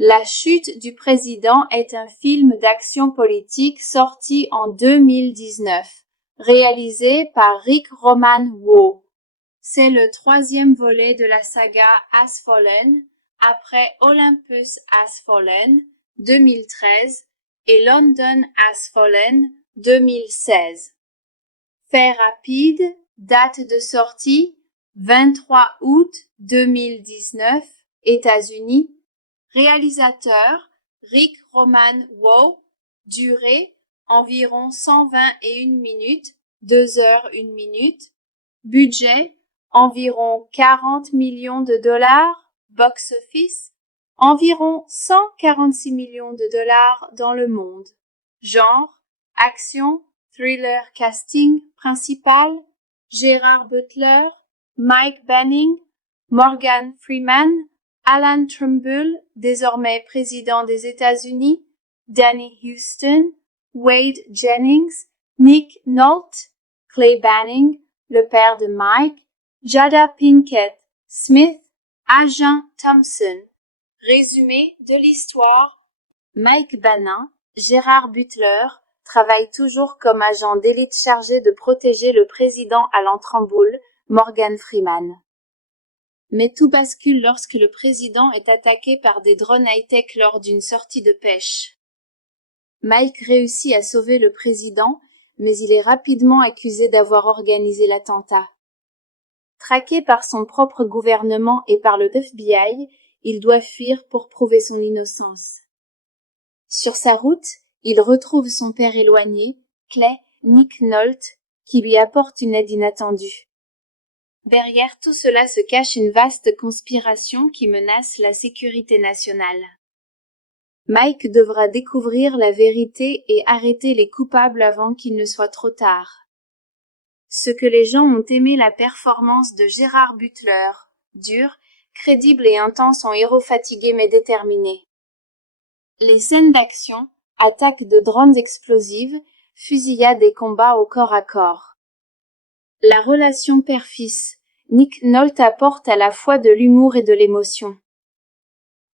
La chute du président est un film d'action politique sorti en 2019, réalisé par Rick Roman Waugh. C'est le troisième volet de la saga Has Fallen, après Olympus Has Fallen, 2013, et London Has Fallen, 2016. Fait rapide, date de sortie, 23 août 2019, États-Unis. Réalisateur, Rick Roman Waugh. Durée, environ 121 minutes, 2 heures 1 minute. Budget, environ 40 millions de dollars. Box-office, environ 146 millions de dollars dans le monde. Genre, action, thriller. Casting principal, Gerard Butler, Mike Banning, Morgan Freeman, Alan Trumbull, désormais président des États-Unis, Danny Huston, Wade Jennings, Nick Nolte, Clay Banning, le père de Mike, Jada Pinkett Smith, Agent Thompson. Résumé de l'histoire. Mike Banning, Gerard Butler, travaille toujours comme agent d'élite chargé de protéger le président Alan Trumbull, Morgan Freeman. Mais tout bascule lorsque le président est attaqué par des drones high-tech lors d'une sortie de pêche. Mike réussit à sauver le président, mais il est rapidement accusé d'avoir organisé l'attentat. Traqué par son propre gouvernement et par le FBI, il doit fuir pour prouver son innocence. Sur sa route, il retrouve son père éloigné, Clay Nick Nolte, qui lui apporte une aide inattendue. Derrière tout cela se cache une vaste conspiration qui menace la sécurité nationale. Mike devra découvrir la vérité et arrêter les coupables avant qu'il ne soit trop tard. Ce que les gens ont aimé la performance de Gerard Butler, dur, crédible et intense en héros fatigué mais déterminé. Les scènes d'action, attaques de drones explosives, fusillades et combats au corps à corps. La relation père-fils. Nick Nolte apporte à la fois de l'humour et de l'émotion.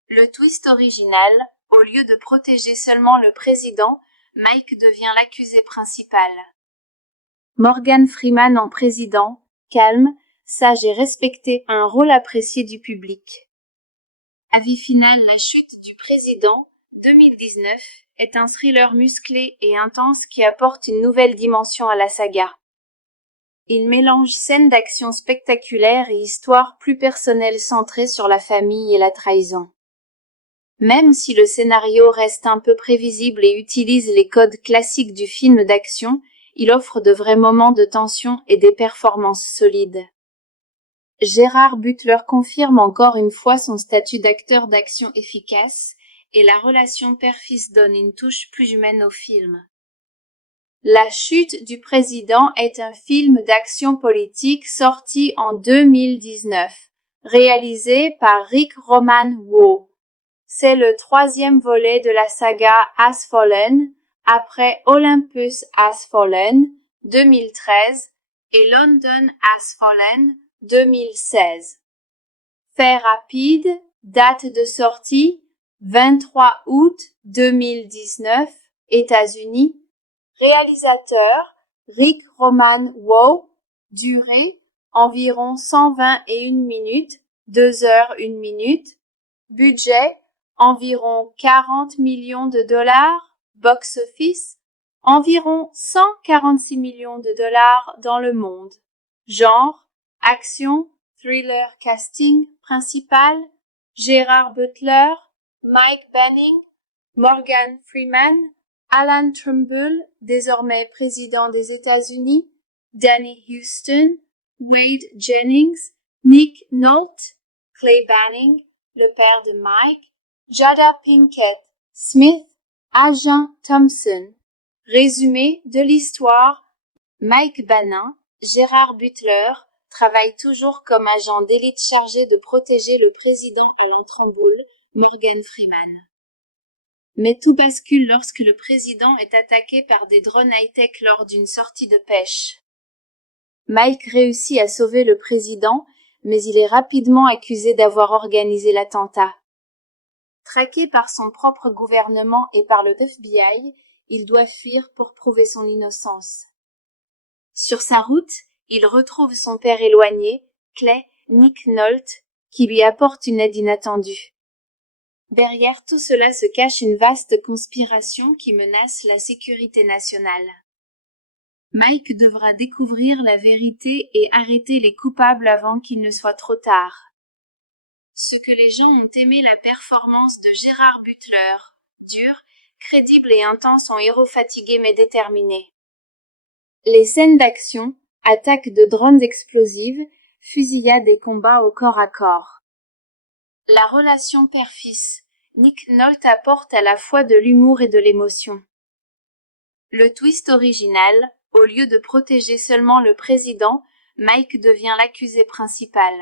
Le twist original, au lieu de protéger seulement le président, Mike devient l'accusé principal. Morgan Freeman en président, calme, sage et respecté, un rôle apprécié du public. Avis final. La chute du président, 2019, est un thriller musclé et intense qui apporte une nouvelle dimension à la saga. Il mélange scènes d'action spectaculaires et histoires plus personnelles centrées sur la famille et la trahison. Même si le scénario reste un peu prévisible et utilise les codes classiques du film d'action, il offre de vrais moments de tension et des performances solides. Gerard Butler confirme encore une fois son statut d'acteur d'action efficace, et la relation père-fils donne une touche plus humaine au film. La chute du président est un film d'action politique sorti en 2019, réalisé par Rick Roman Waugh. C'est le troisième volet de la saga Has Fallen, après Olympus Has Fallen, 2013, et London Has Fallen, 2016. Fait rapide, date de sortie, 23 août 2019, États-Unis. Réalisateur, Rick Roman Waugh. Durée, environ 121 minutes, 2 heures 1 minute. Budget, environ 40 millions de dollars. Box-office, environ 146 millions de dollars dans le monde. Genre, action, thriller. Casting principal, Gerard Butler, Mike Banning, Morgan Freeman, Alan Trumbull, désormais président des États-Unis, Danny Huston, Wade Jennings, Nick Nolte, Clay Banning, le père de Mike, Jada Pinkett Smith, Agent Thompson. Résumé de l'histoire. Mike Banning, Gerard Butler, travaille toujours comme agent d'élite chargé de protéger le président Alan Trumbull, Morgan Freeman. Mais tout bascule lorsque le président est attaqué par des drones high-tech lors d'une sortie de pêche. Mike réussit à sauver le président, mais il est rapidement accusé d'avoir organisé l'attentat. Traqué par son propre gouvernement et par le FBI, il doit fuir pour prouver son innocence. Sur sa route, il retrouve son père éloigné, Clay Nick Nolte, qui lui apporte une aide inattendue. Derrière tout cela se cache une vaste conspiration qui menace la sécurité nationale. Mike devra découvrir la vérité et arrêter les coupables avant qu'il ne soit trop tard. Ce que les gens ont aimé la performance de Gerard Butler, dur, crédible et intense en héros fatigué mais déterminé. Les scènes d'action, attaques de drones explosives, fusillades et combats au corps à corps. La relation père-fils, Nick Nolte apporte à la fois de l'humour et de l'émotion. Le twist original, au lieu de protéger seulement le président, Mike devient l'accusé principal.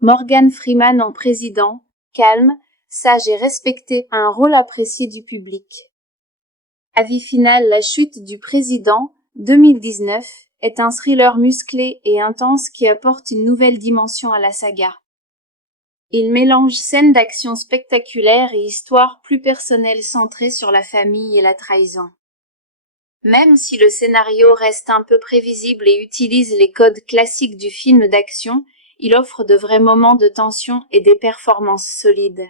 Morgan Freeman en président, calme, sage et respecté, a un rôle apprécié du public. Avis final, La chute du président, 2019, est un thriller musclé et intense qui apporte une nouvelle dimension à la saga. Il mélange scènes d'action spectaculaires et histoires plus personnelles centrées sur la famille et la trahison. Même si le scénario reste un peu prévisible et utilise les codes classiques du film d'action, il offre de vrais moments de tension et des performances solides.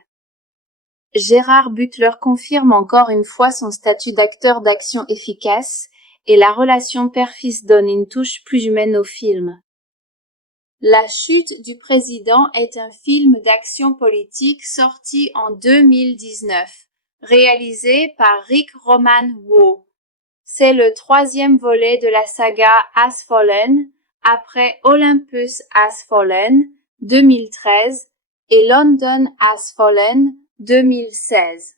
Gerard Butler confirme encore une fois son statut d'acteur d'action efficace, et la relation père-fils donne une touche plus humaine au film. La chute du président est un film d'action politique sorti en 2019, réalisé par Rick Roman Waugh. C'est le troisième volet de la saga Has Fallen, après Olympus Has Fallen, 2013, et London Has Fallen, 2016.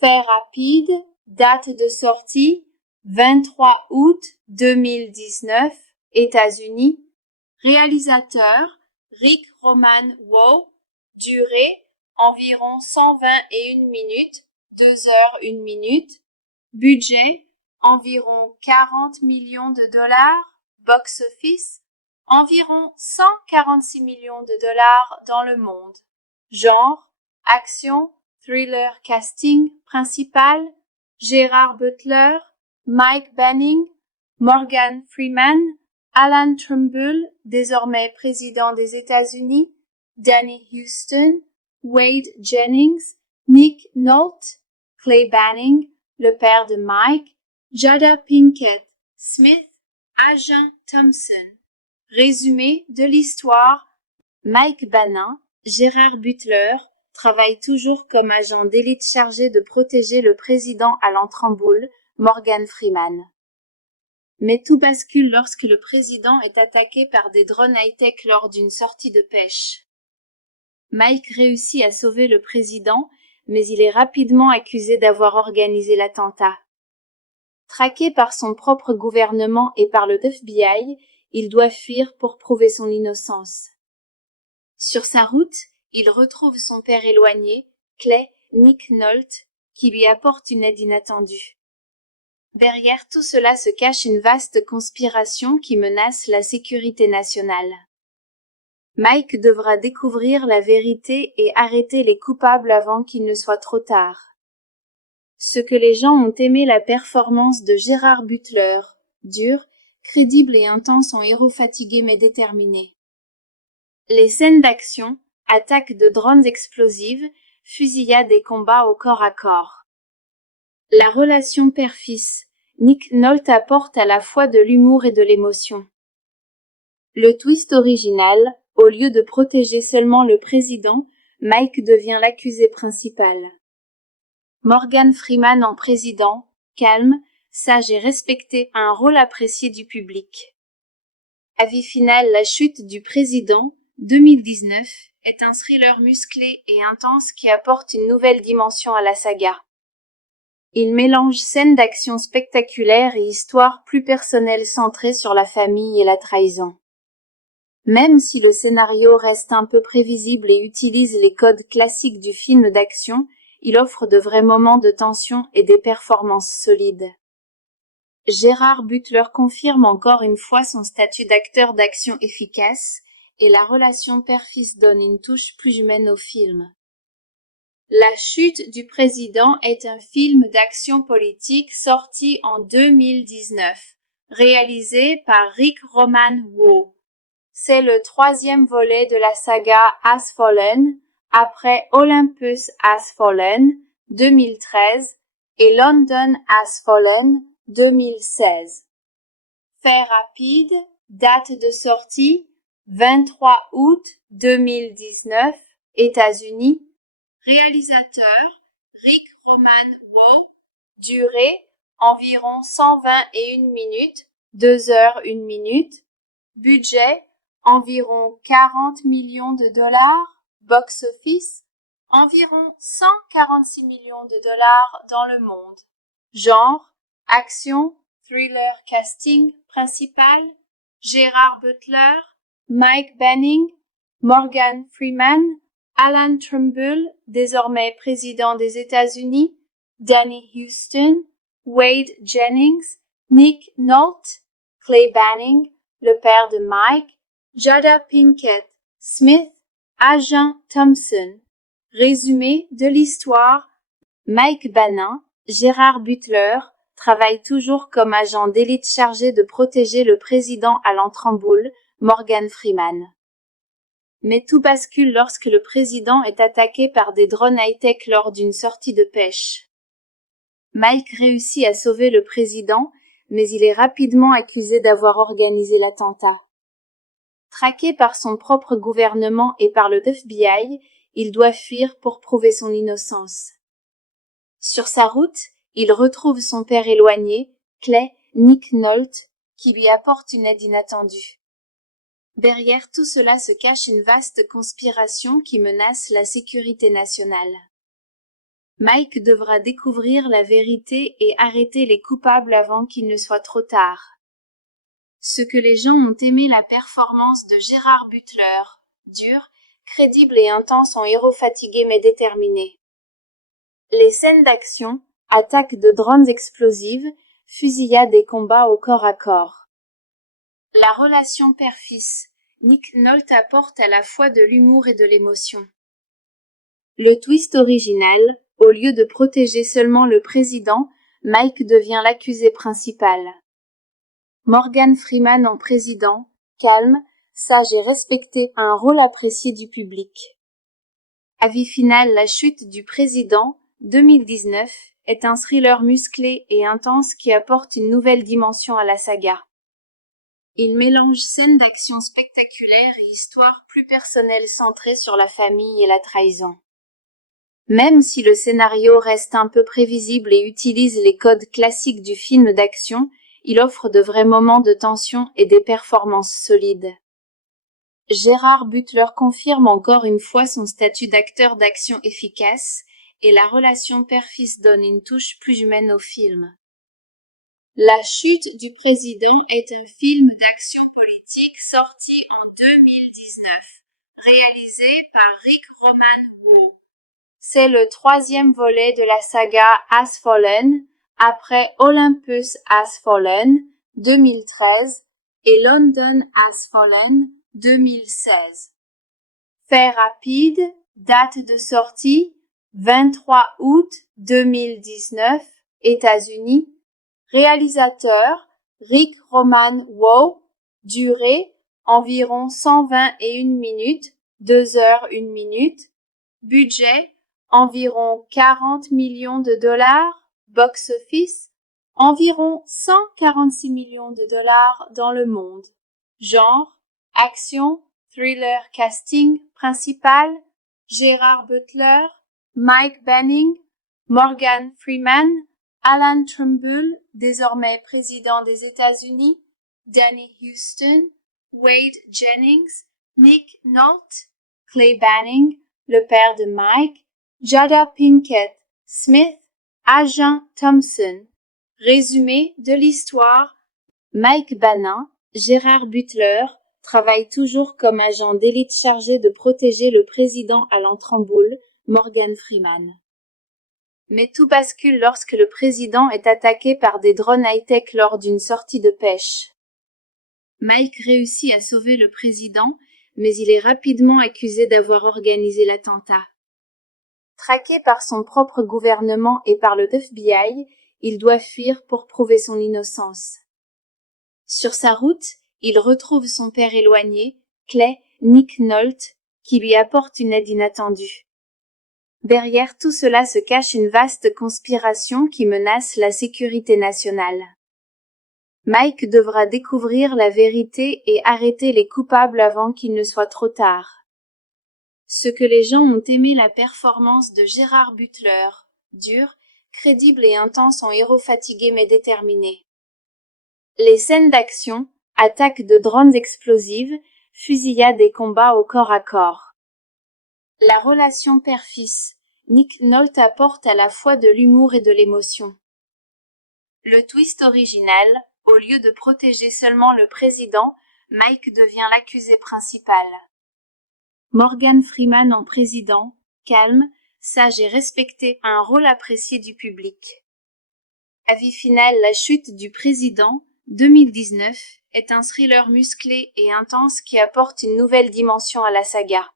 Fait rapide, date de sortie, 23 août 2019, États-Unis. Réalisateur, Rick Roman Waugh. Durée, environ 121 minutes, 2 heures 1 minute. Budget, environ 40 millions de dollars. Box-office, environ 146 millions de dollars dans le monde. Genre, action, thriller. Casting principal, Gerard Butler, Mike Banning, Morgan Freeman, Alan Trumbull, désormais président des États-Unis, Danny Huston, Wade Jennings, Nick Nolte, Clay Banning, le père de Mike, Jada Pinkett Smith, Agent Thompson. Résumé de l'histoire, Mike Banning, Gerard Butler, travaille toujours comme agent d'élite chargé de protéger le président Alan Trumbull, Morgan Freeman. Mais tout bascule lorsque le président est attaqué par des drones high-tech lors d'une sortie de pêche. Mike réussit à sauver le président, mais il est rapidement accusé d'avoir organisé l'attentat. Traqué par son propre gouvernement et par le FBI, il doit fuir pour prouver son innocence. Sur sa route, il retrouve son père éloigné, Clay Nick Nolte, qui lui apporte une aide inattendue. Derrière tout cela se cache une vaste conspiration qui menace la sécurité nationale. Mike devra découvrir la vérité et arrêter les coupables avant qu'il ne soit trop tard. Ce que les gens ont aimé la performance de Gerard Butler, dur, crédible et intense en héros fatigué mais déterminé. Les scènes d'action, attaques de drones explosives, fusillades et combats au corps à corps. La relation père-fils, Nick Nolte apporte à la fois de l'humour et de l'émotion. Le twist original, au lieu de protéger seulement le président, Mike devient l'accusé principal. Morgan Freeman en président, calme, sage et respecté, a un rôle apprécié du public. Avis final, La chute du président, 2019, est un thriller musclé et intense qui apporte une nouvelle dimension à la saga. Il mélange scènes d'action spectaculaires et histoires plus personnelles centrées sur la famille et la trahison. Même si le scénario reste un peu prévisible et utilise les codes classiques du film d'action, il offre de vrais moments de tension et des performances solides. Gerard Butler confirme encore une fois son statut d'acteur d'action efficace, et la relation père-fils donne une touche plus humaine au film. La chute du président est un film d'action politique sorti en 2019, réalisé par Rick Roman Waugh. C'est le troisième volet de la saga Has Fallen, après Olympus Has Fallen, 2013, et London Has Fallen, 2016. Fait rapide, date de sortie, 23 août 2019, États-Unis. Réalisateur, Rick Roman Waugh. Durée, environ 121 minutes, 2 heures 1 minute. Budget, environ 40 millions de dollars. Box-office, environ 146 millions de dollars dans le monde. Genre, action, thriller. Casting principal, Gerard Butler, Mike Banning, Morgan Freeman, Alan Trumbull, désormais président des États-Unis, Danny Huston, Wade Jennings, Nick Nolte, Clay Banning, le père de Mike, Jada Pinkett Smith, Agent Thompson. Résumé de l'histoire, Mike Banning, Gerard Butler, travaille toujours comme agent d'élite chargé de protéger le président Alan Trumbull, Morgan Freeman. Mais tout bascule lorsque le président est attaqué par des drones high-tech lors d'une sortie de pêche. Mike réussit à sauver le président, mais il est rapidement accusé d'avoir organisé l'attentat. Traqué par son propre gouvernement et par le FBI, il doit fuir pour prouver son innocence. Sur sa route, il retrouve son père éloigné, Nick Nolte, qui lui apporte une aide inattendue. Derrière tout cela se cache une vaste conspiration qui menace la sécurité nationale. Mike devra découvrir la vérité et arrêter les coupables avant qu'il ne soit trop tard. Ce que les gens ont aimé la performance de Gerard Butler, dur, crédible et intense en héros fatigué mais déterminé. Les scènes d'action, attaques de drones explosives, fusillades et combats au corps à corps. La relation père-fils, Nick Nolte apporte à la fois de l'humour et de l'émotion. Le twist original, au lieu de protéger seulement le président, Mike devient l'accusé principal. Morgan Freeman en président, calme, sage et respecté, a un rôle apprécié du public. Avis final, La chute du président, 2019, est un thriller musclé et intense qui apporte une nouvelle dimension à la saga. Il mélange scènes d'action spectaculaires et histoires plus personnelles centrées sur la famille et la trahison. Même si le scénario reste un peu prévisible et utilise les codes classiques du film d'action, il offre de vrais moments de tension et des performances solides. Gerard Butler confirme encore une fois son statut d'acteur d'action efficace, et la relation père-fils donne une touche plus humaine au film. La chute du président est un film d'action politique sorti en 2019, réalisé par Rick Roman Waugh. C'est le troisième volet de la saga Has Fallen, après Olympus Has Fallen, 2013, et London Has Fallen, 2016. Fait rapide, date de sortie, 23 août 2019, États-Unis. Réalisateur, Rick Roman Waugh. Durée, environ 121 minutes, 2 heures 1 minute. Budget, environ 40 millions de dollars. Box-office, environ 146 millions de dollars dans le monde. Genre, action, thriller. Casting principal, Gerard Butler, Mike Banning, Morgan Freeman, Alan Trumbull, désormais président des États-Unis, Danny Huston, Wade Jennings, Nick Nolte, Clay Banning, le père de Mike, Jada Pinkett Smith, Agent Thompson. Résumé de l'histoire, Mike Banning, Gerard Butler, travaille toujours comme agent d'élite chargé de protéger le président Alan Trumbull, Morgan Freeman. Mais tout bascule lorsque le président est attaqué par des drones high-tech lors d'une sortie de pêche. Mike réussit à sauver le président, mais il est rapidement accusé d'avoir organisé l'attentat. Traqué par son propre gouvernement et par le FBI, il doit fuir pour prouver son innocence. Sur sa route, il retrouve son père éloigné, Clay Nick Nolte, qui lui apporte une aide inattendue. Derrière tout cela se cache une vaste conspiration qui menace la sécurité nationale. Mike devra découvrir la vérité et arrêter les coupables avant qu'il ne soit trop tard. Ce que les gens ont aimé la performance de Gerard Butler, dur, crédible et intense en héros fatigué mais déterminé. Les scènes d'action, attaques de drones explosives, fusillades et combats au corps à corps. La relation père-fils, Nick Nolte apporte à la fois de l'humour et de l'émotion. Le twist original, au lieu de protéger seulement le président, Mike devient l'accusé principal. Morgan Freeman en président, calme, sage et respecté, a un rôle apprécié du public. Avis final, La chute du président, 2019, est un thriller musclé et intense qui apporte une nouvelle dimension à la saga.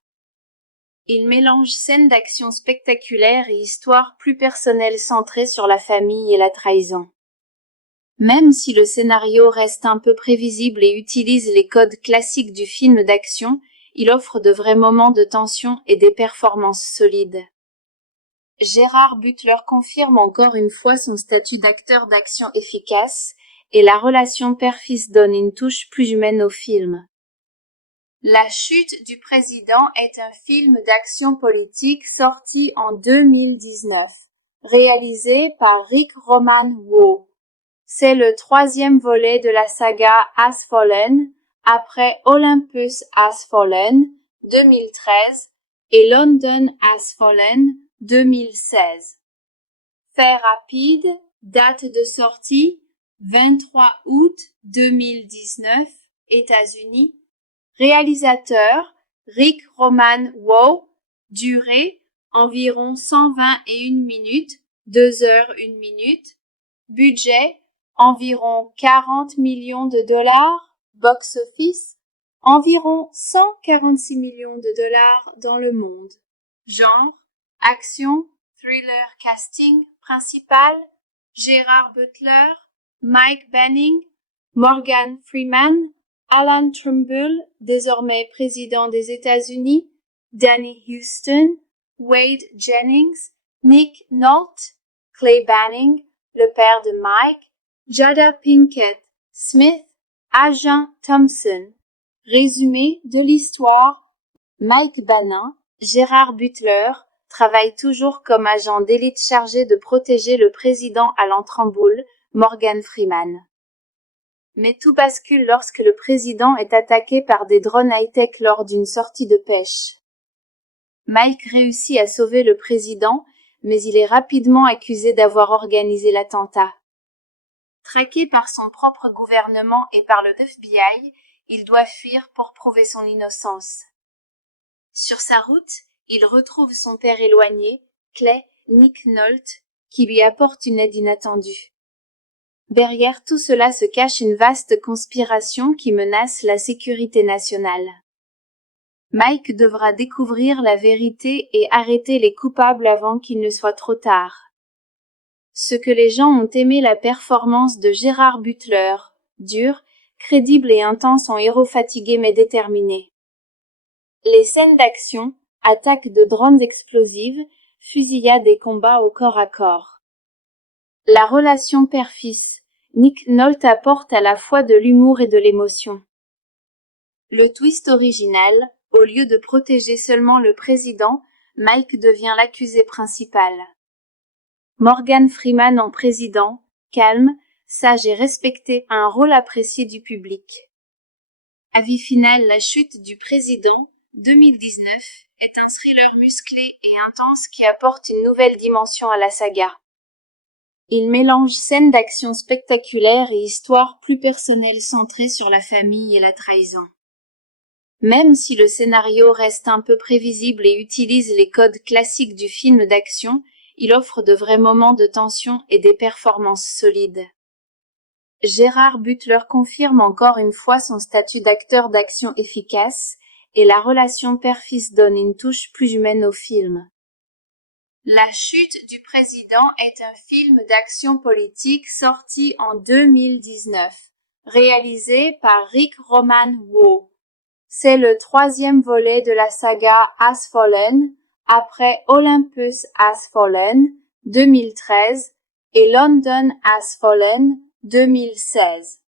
Il mélange scènes d'action spectaculaires et histoires plus personnelles centrées sur la famille et la trahison. Même si le scénario reste un peu prévisible et utilise les codes classiques du film d'action, il offre de vrais moments de tension et des performances solides. Gerard Butler confirme encore une fois son statut d'acteur d'action efficace, et la relation père-fils donne une touche plus humaine au film. La chute du président est un film d'action politique sorti en 2019, réalisé par Rick Roman Waugh. C'est le troisième volet de la saga Has Fallen, après Olympus Has Fallen, 2013, et London Has Fallen, 2016. Fait rapide, date de sortie, 23 août 2019, États-Unis. Réalisateur, Rick Roman Waugh. Durée, environ 121 minutes, 2 heures 1 minute. Budget, environ 40 millions de dollars. Box-office, environ 146 millions de dollars dans le monde. Genre, action, thriller. Casting principal, Gerard Butler, Mike Banning, Morgan Freeman, Alan Trumbull, désormais président des États-Unis, Danny Huston, Wade Jennings, Nick Nolte, Clay Banning, le père de Mike, Jada Pinkett Smith, Agent Thompson. Résumé de l'histoire. Mike Banning, Gerard Butler, travaille toujours comme agent d'élite chargé de protéger le président Alan Trumbull, Morgan Freeman. Mais tout bascule lorsque le président est attaqué par des drones high-tech lors d'une sortie de pêche. Mike réussit à sauver le président, mais il est rapidement accusé d'avoir organisé l'attentat. Traqué par son propre gouvernement et par le FBI, il doit fuir pour prouver son innocence. Sur sa route, il retrouve son père éloigné, Clay Nick Nolte, qui lui apporte une aide inattendue. Derrière tout cela se cache une vaste conspiration qui menace la sécurité nationale. Mike devra découvrir la vérité et arrêter les coupables avant qu'il ne soit trop tard. Ce que les gens ont aimé la performance de Gerard Butler, dur, crédible et intense en héros fatigué mais déterminé. Les scènes d'action, attaques de drones explosives, fusillades et combats au corps à corps. La relation père-fils, Nick Nolte apporte à la fois de l'humour et de l'émotion. Le twist original, au lieu de protéger seulement le président, Mike devient l'accusé principal. Morgan Freeman en président, calme, sage et respecté, a un rôle apprécié du public. Avis final, La chute du président, 2019, est un thriller musclé et intense qui apporte une nouvelle dimension à la saga. Il mélange scènes d'action spectaculaires et histoires plus personnelles centrées sur la famille et la trahison. Même si le scénario reste un peu prévisible et utilise les codes classiques du film d'action, il offre de vrais moments de tension et des performances solides. Gerard Butler confirme encore une fois son statut d'acteur d'action efficace, et la relation père-fils donne une touche plus humaine au film. La chute du président est un film d'action politique sorti en 2019, réalisé par Rick Roman Waugh. C'est le troisième volet de la saga Has Fallen, après Olympus Has Fallen, 2013, et London Has Fallen, 2016.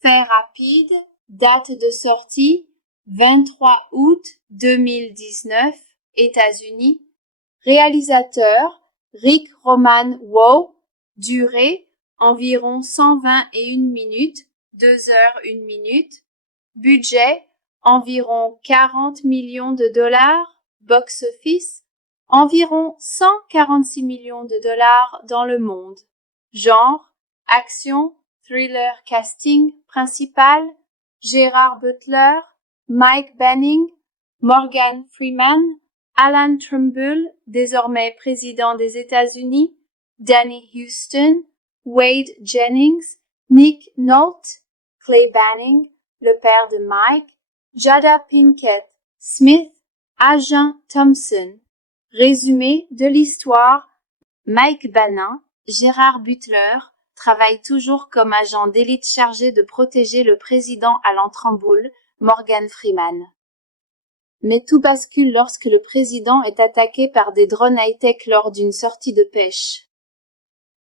Fait rapide, date de sortie, 23 août 2019, États-Unis. Réalisateur, Rick Roman Waugh. Durée, environ 121 minutes, 2 heures 1 minute. Budget, environ 40 millions de dollars. Box-office, environ 146 millions de dollars dans le monde. Genre, action, thriller. Casting principal, Gerard Butler, Mike Banning, Morgan Freeman, Alan Trumbull, désormais président des États-Unis, Danny Huston, Wade Jennings, Nick Nolte, Clay Banning, le père de Mike, Jada Pinkett Smith, Agent Thompson. Résumé de l'histoire. Mike Banning, Gerard Butler, travaille toujours comme agent d'élite chargé de protéger le président Alan Trumbull, Morgan Freeman. Mais tout bascule lorsque le président est attaqué par des drones high-tech lors d'une sortie de pêche.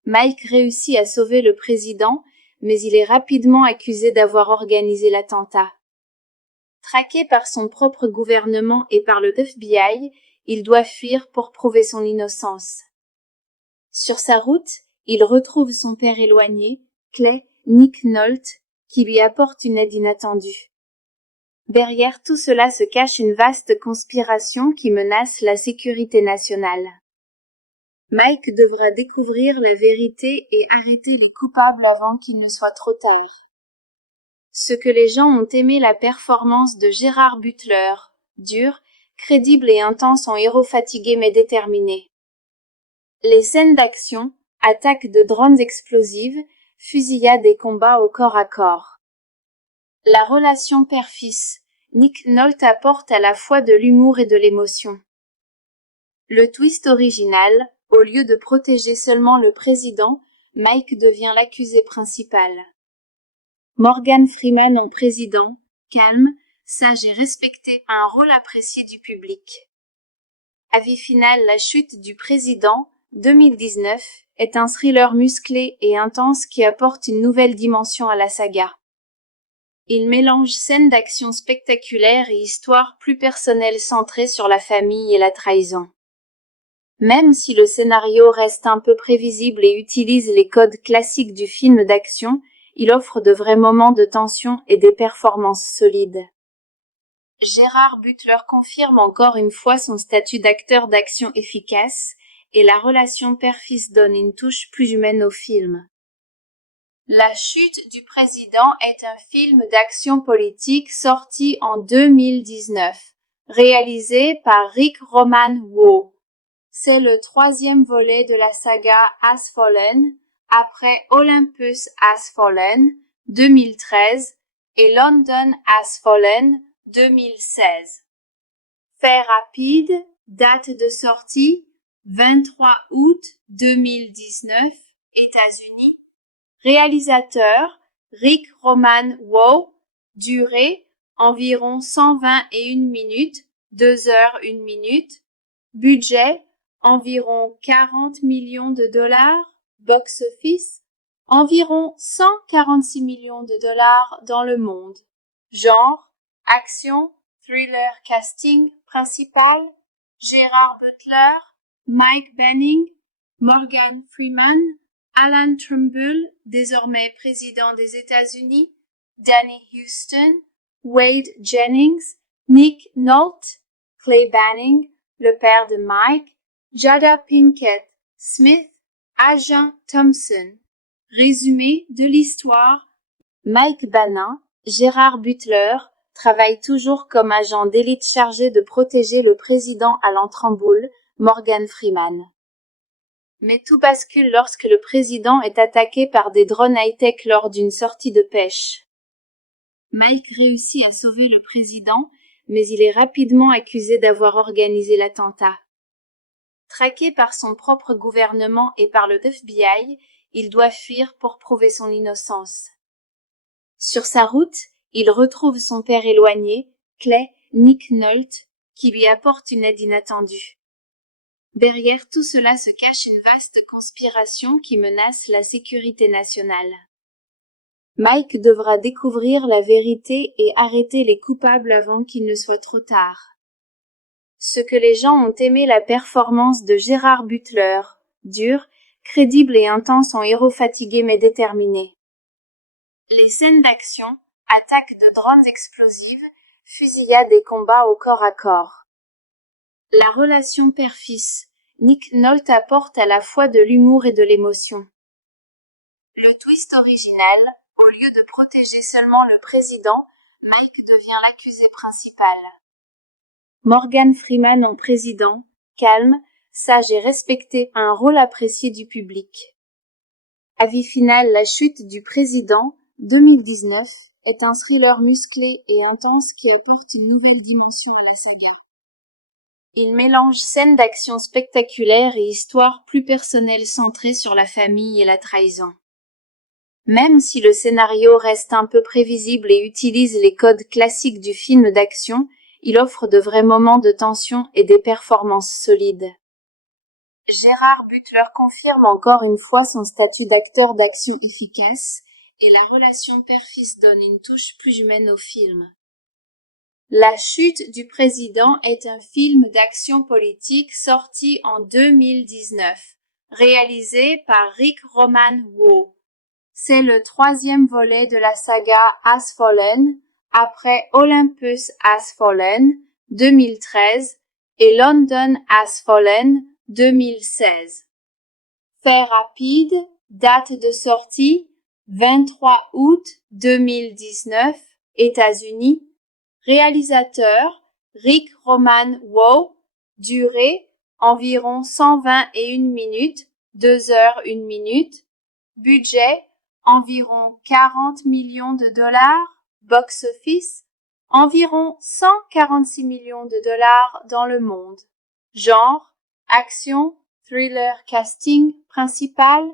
Mike réussit à sauver le président, mais il est rapidement accusé d'avoir organisé l'attentat. Traqué par son propre gouvernement et par le FBI, il doit fuir pour prouver son innocence. Sur sa route, il retrouve son père éloigné, Nick Nolte, qui lui apporte une aide inattendue. Derrière tout cela se cache une vaste conspiration qui menace la sécurité nationale. Mike devra découvrir la vérité et arrêter les coupables avant qu'il ne soit trop tard. Ce que les gens ont aimé la performance de Gerard Butler, dur, crédible et intense en héros fatigué mais déterminé. Les scènes d'action, attaques de drones explosives, fusillades et combats au corps à corps. La relation père-fils, Nick Nolte apporte à la fois de l'humour et de l'émotion. Le twist original, au lieu de protéger seulement le président, Mike devient l'accusé principal. Morgan Freeman en président, calme, sage et respecté, a un rôle apprécié du public. Avis final, La chute du président, 2019, est un thriller musclé et intense qui apporte une nouvelle dimension à la saga. Il mélange scènes d'action spectaculaires et histoires plus personnelles centrées sur la famille et la trahison. Même si le scénario reste un peu prévisible et utilise les codes classiques du film d'action, il offre de vrais moments de tension et des performances solides. Gerard Butler confirme encore une fois son statut d'acteur d'action efficace, et la relation père-fils donne une touche plus humaine au film. La chute du président est un film d'action politique sorti en 2019, réalisé par Rick Roman Waugh. C'est le troisième volet de la saga Has Fallen, après Olympus Has Fallen, 2013, et London Has Fallen, 2016. Fait rapide, date de sortie, 23 août 2019, États-Unis. Réalisateur, Rick Roman Waugh. Durée, environ 121 minutes, 2 heures 1 minute. Budget, environ 40 millions de dollars. Box-office, environ 146 millions de dollars dans le monde. Genre, action, thriller. Casting principal, Gerard Butler, Mike Banning, Morgan Freeman, Alan Trumbull, désormais président des États-Unis, Danny Huston, Wade Jennings, Nick Nolte, Clay Banning, le père de Mike, Jada Pinkett Smith, Agent Thompson. Résumé de l'histoire. Mike Banning, Gerard Butler, travaille toujours comme agent d'élite chargé de protéger le président Alan Trumbull, Morgan Freeman. Mais tout bascule lorsque le président est attaqué par des drones high-tech lors d'une sortie de pêche. Mike réussit à sauver le président, mais il est rapidement accusé d'avoir organisé l'attentat. Traqué par son propre gouvernement et par le FBI, il doit fuir pour prouver son innocence. Sur sa route, il retrouve son père éloigné, Clay Nick Nolte, qui lui apporte une aide inattendue. Derrière tout cela se cache une vaste conspiration qui menace la sécurité nationale. Mike devra découvrir la vérité et arrêter les coupables avant qu'il ne soit trop tard. Ce que les gens ont aimé la performance de Gerard Butler, dur, crédible et intense en héros fatigué mais déterminé. Les scènes d'action, attaques de drones explosives, fusillades et combats au corps à corps. La relation père-fils, Nick Nolte apporte à la fois de l'humour et de l'émotion. Le twist original, au lieu de protéger seulement le président, Mike devient l'accusé principal. Morgan Freeman en président, calme, sage et respecté, a un rôle apprécié du public. Avis final, La chute du président, 2019, est un thriller musclé et intense qui apporte une nouvelle dimension à la saga. Il mélange scènes d'action spectaculaires et histoires plus personnelles centrées sur la famille et la trahison. Même si le scénario reste un peu prévisible et utilise les codes classiques du film d'action, il offre de vrais moments de tension et des performances solides. Gerard Butler confirme encore une fois son statut d'acteur d'action efficace, et la relation père-fils donne une touche plus humaine au film. La chute du président est un film d'action politique sorti en 2019, réalisé par Rick Roman Waugh. C'est le troisième volet de la saga Has Fallen, après Olympus Has Fallen, 2013, et London Has Fallen, 2016. Fait rapide, date de sortie, 23 août 2019, États-Unis. Réalisateur, Rick Roman Waugh. Durée, environ 121 minutes, 2 heures 1 minute. Budget, environ 40 millions de dollars. Box-office, environ 146 millions de dollars dans le monde. Genre, action, thriller. Casting principal,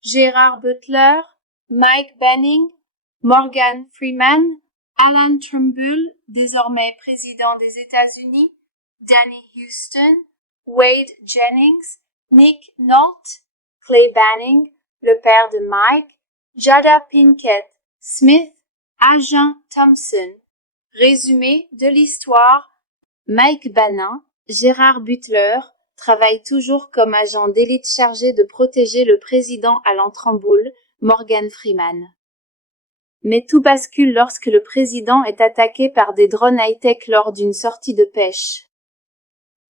Gerard Butler, Mike Banning, Morgan Freeman, Alan Trumbull, désormais président des États-Unis, Danny Huston, Wade Jennings, Nick Nolte, Clay Banning, le père de Mike, Jada Pinkett Smith, Agent Thompson. Résumé de l'histoire, Mike Banning, Gerard Butler, travaille toujours comme agent d'élite chargé de protéger le président Alan Trumbull, Morgan Freeman. Mais tout bascule lorsque le président est attaqué par des drones high-tech lors d'une sortie de pêche.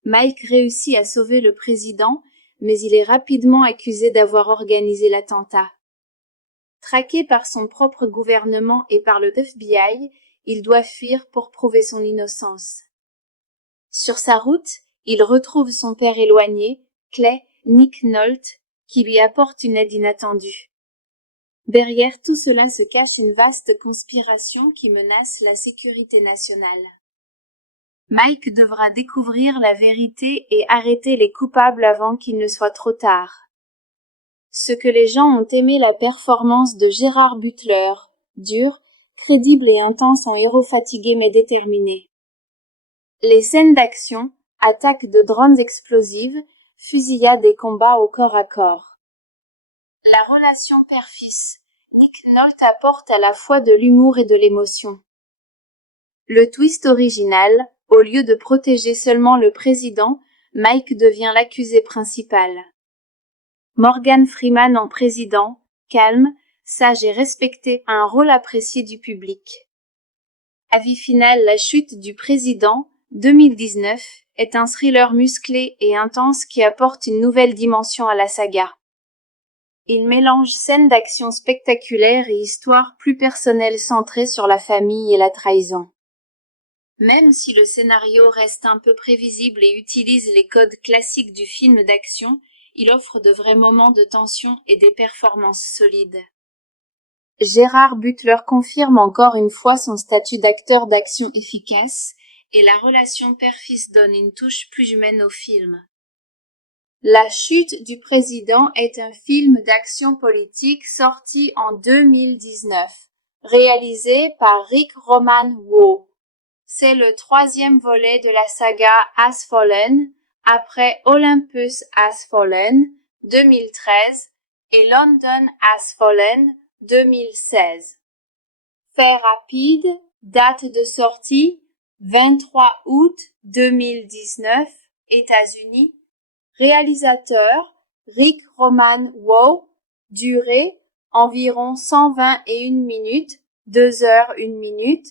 Mike réussit à sauver le président, mais il est rapidement accusé d'avoir organisé l'attentat. Traqué par son propre gouvernement et par le FBI, il doit fuir pour prouver son innocence. Sur sa route, il retrouve son père éloigné, Clay Nick Nolte, qui lui apporte une aide inattendue. Derrière tout cela se cache une vaste conspiration qui menace la sécurité nationale. Mike devra découvrir la vérité et arrêter les coupables avant qu'il ne soit trop tard. Ce que les gens ont aimé la performance de Gerard Butler, dur, crédible et intense en héros fatigué mais déterminé. Les scènes d'action, attaques de drones explosives, fusillades et combats au corps à corps. La relation père-fils, Nick Nolte apporte à la fois de l'humour et de l'émotion. Le twist original, au lieu de protéger seulement le président, Mike devient l'accusé principal. Morgan Freeman en président, calme, sage et respecté, a un rôle apprécié du public. Avis final, La chute du président, 2019, est un thriller musclé et intense qui apporte une nouvelle dimension à la saga. Il mélange scènes d'action spectaculaires et histoires plus personnelles centrées sur la famille et la trahison. Même si le scénario reste un peu prévisible et utilise les codes classiques du film d'action, il offre de vrais moments de tension et des performances solides. Gerard Butler confirme encore une fois son statut d'acteur d'action efficace, et la relation père-fils donne une touche plus humaine au film. La chute du président est un film d'action politique sorti en 2019, réalisé par Rick Roman Waugh. C'est le troisième volet de la saga Has Fallen, après Olympus Has Fallen, 2013, et London Has Fallen, 2016. Fait rapide, date de sortie, 23 août 2019, États-Unis. Réalisateur, Rick Roman Waugh. Durée, environ 121 minutes, 2 heures 1 minute.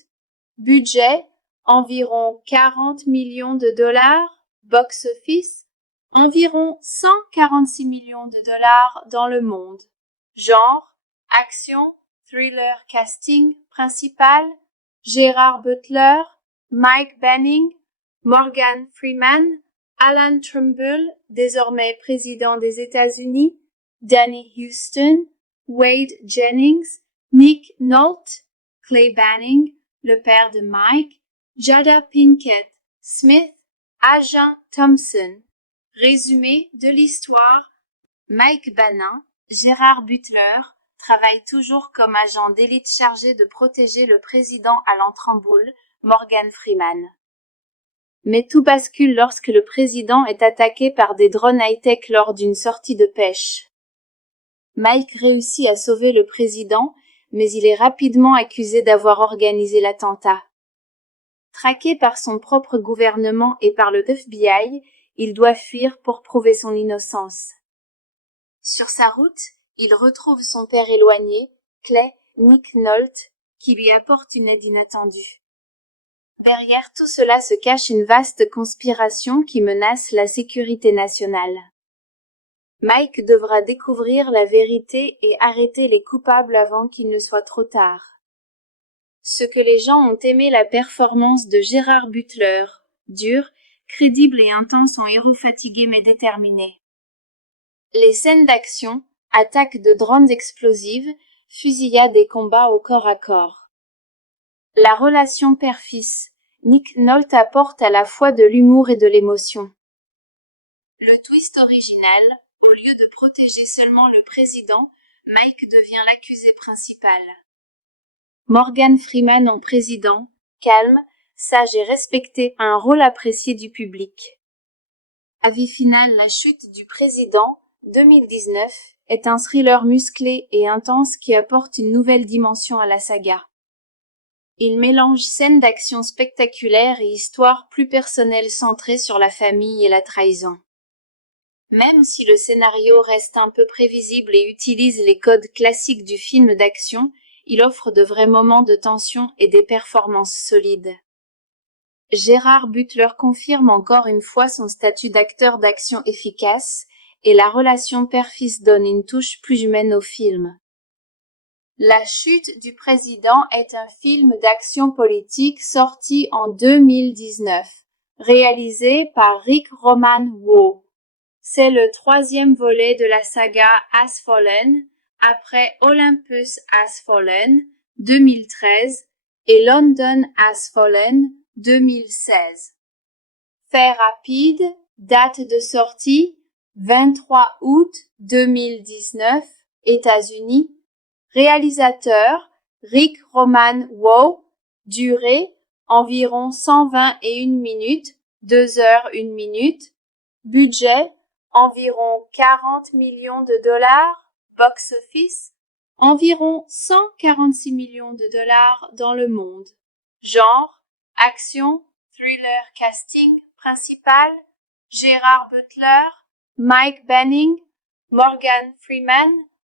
Budget, environ 40 millions de dollars. Box-office, environ 146 millions de dollars dans le monde. Genre, action, thriller. Casting principal, Gerard Butler, Mike Banning, Morgan Freeman, Alan Trumbull, désormais président des États-Unis, Danny Huston, Wade Jennings, Nick Nolte, Clay Banning, le père de Mike, Jada Pinkett Smith, Agent Thompson. Résumé de l'histoire. Mike Banning, Gerard Butler, travaille toujours comme agent d'élite chargé de protéger le président Alan Trumbull, Morgan Freeman. Mais tout bascule lorsque le président est attaqué par des drones high-tech lors d'une sortie de pêche. Mike réussit à sauver le président, mais il est rapidement accusé d'avoir organisé l'attentat. Traqué par son propre gouvernement et par le FBI, il doit fuir pour prouver son innocence. Sur sa route, il retrouve son père éloigné, Clay Nick Nolte, qui lui apporte une aide inattendue. Derrière tout cela se cache une vaste conspiration qui menace la sécurité nationale. Mike devra découvrir la vérité et arrêter les coupables avant qu'il ne soit trop tard. Ce que les gens ont aimé la performance de Gerard Butler, dur, crédible et intense en héros fatigué mais déterminé. Les scènes d'action, attaques de drones explosives, fusillades et combats au corps à corps. La relation père-fils, Nick Nolte apporte à la fois de l'humour et de l'émotion. Le twist original, au lieu de protéger seulement le président, Mike devient l'accusé principal. Morgan Freeman en président, calme, sage et respecté, a un rôle apprécié du public. Avis final. La chute du président, 2019, est un thriller musclé et intense qui apporte une nouvelle dimension à la saga. Il mélange scènes d'action spectaculaires et histoires plus personnelles centrées sur la famille et la trahison. Même si le scénario reste un peu prévisible et utilise les codes classiques du film d'action, il offre de vrais moments de tension et des performances solides. Gerard Butler confirme encore une fois son statut d'acteur d'action efficace, et la relation père-fils donne une touche plus humaine au film. La chute du président est un film d'action politique sorti en 2019, réalisé par Rick Roman Waugh. C'est le troisième volet de la saga Has Fallen, après Olympus Has Fallen, 2013, et London Has Fallen, 2016. Fait rapide, date de sortie, 23 août 2019, États-Unis. Réalisateur, Rick Roman Waugh. Durée, environ 121 minutes, 2 heures 1 minute. Budget, environ 40 millions de dollars. Box-office, environ 146 millions de dollars dans le monde. Genre, action, thriller. Casting principal, Gerard Butler, Mike Banning, Morgan Freeman,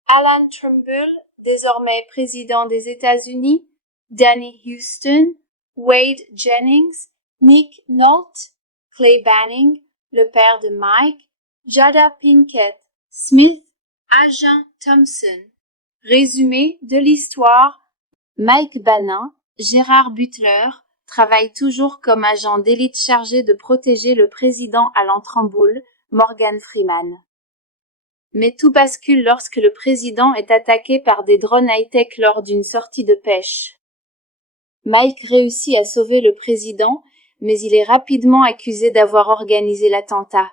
Alan Trumbull, désormais président des États-Unis, Danny Huston, Wade Jennings, Nick Nolte, Clay Banning, le père de Mike, Jada Pinkett Smith, Agent Thompson. Résumé de l'histoire. Mike Banning, Gerard Butler, travaille toujours comme agent d'élite chargé de protéger le président Alan Trumbull, Morgan Freeman. Mais tout bascule lorsque le président est attaqué par des drones high-tech lors d'une sortie de pêche. Mike réussit à sauver le président, mais il est rapidement accusé d'avoir organisé l'attentat.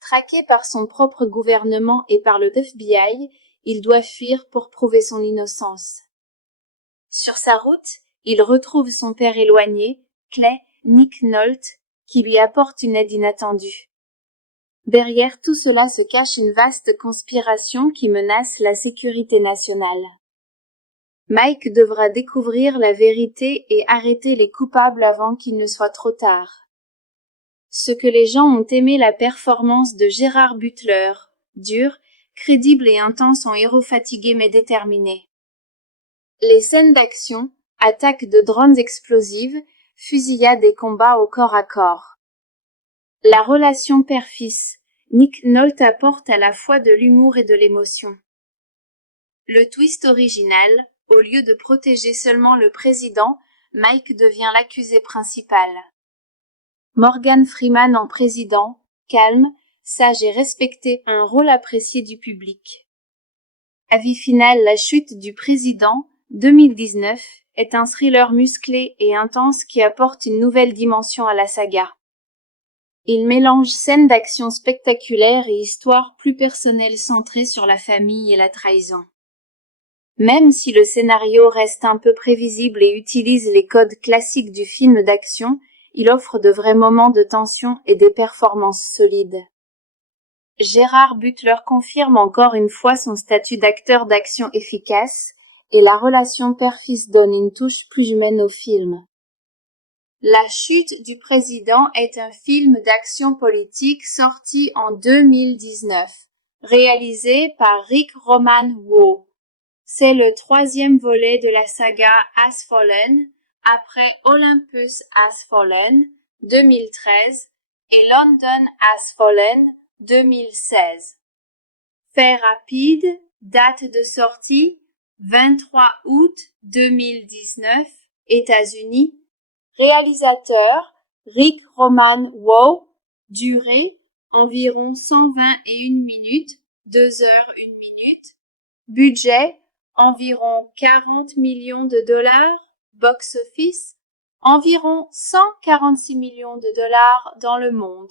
Traqué par son propre gouvernement et par le FBI, il doit fuir pour prouver son innocence. Sur sa route, il retrouve son père éloigné, Clay Nick Nolte, qui lui apporte une aide inattendue. Derrière tout cela se cache une vaste conspiration qui menace la sécurité nationale. Mike devra découvrir la vérité et arrêter les coupables avant qu'il ne soit trop tard. Ce que les gens ont aimé la performance de Gerard Butler, dur, crédible et intense en héros fatigué mais déterminé. Les scènes d'action, attaques de drones explosives, fusillades et combats au corps à corps. La relation père-fils, Nick Nolte apporte à la fois de l'humour et de l'émotion. Le twist original, au lieu de protéger seulement le président, Mike devient l'accusé principal. Morgan Freeman en président, calme, sage et respecté, un rôle apprécié du public. Avis final, La chute du président, 2019, est un thriller musclé et intense qui apporte une nouvelle dimension à la saga. Il mélange scènes d'action spectaculaires et histoires plus personnelles centrées sur la famille et la trahison. Même si le scénario reste un peu prévisible et utilise les codes classiques du film d'action, il offre de vrais moments de tension et des performances solides. Gerard Butler confirme encore une fois son statut d'acteur d'action efficace, et la relation père-fils donne une touche plus humaine au film. La chute du président est un film d'action politique sorti en 2019, réalisé par Rick Roman Waugh. C'est le troisième volet de la saga Has Fallen, après Olympus Has Fallen, 2013, et London Has Fallen, 2016. Fait rapide, date de sortie, 23 août 2019, États-Unis. Réalisateur, Rick Roman Waugh. Durée, environ 121 minutes, 2 heures 1 minute. Budget, environ 40 millions de dollars. Box-office, environ 146 millions de dollars dans le monde.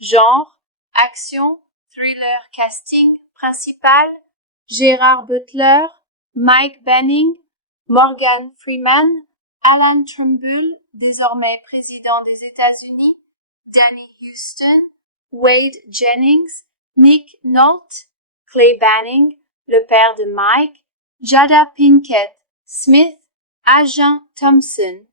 Genre, action, thriller. Casting principal, Gerard Butler, Mike Banning, Morgan Freeman, Alan Trumbull, désormais président des États-Unis, Danny Huston, Wade Jennings, Nick Nolte, Clay Banning, le père de Mike, Jada Pinkett Smith, Agent Thompson.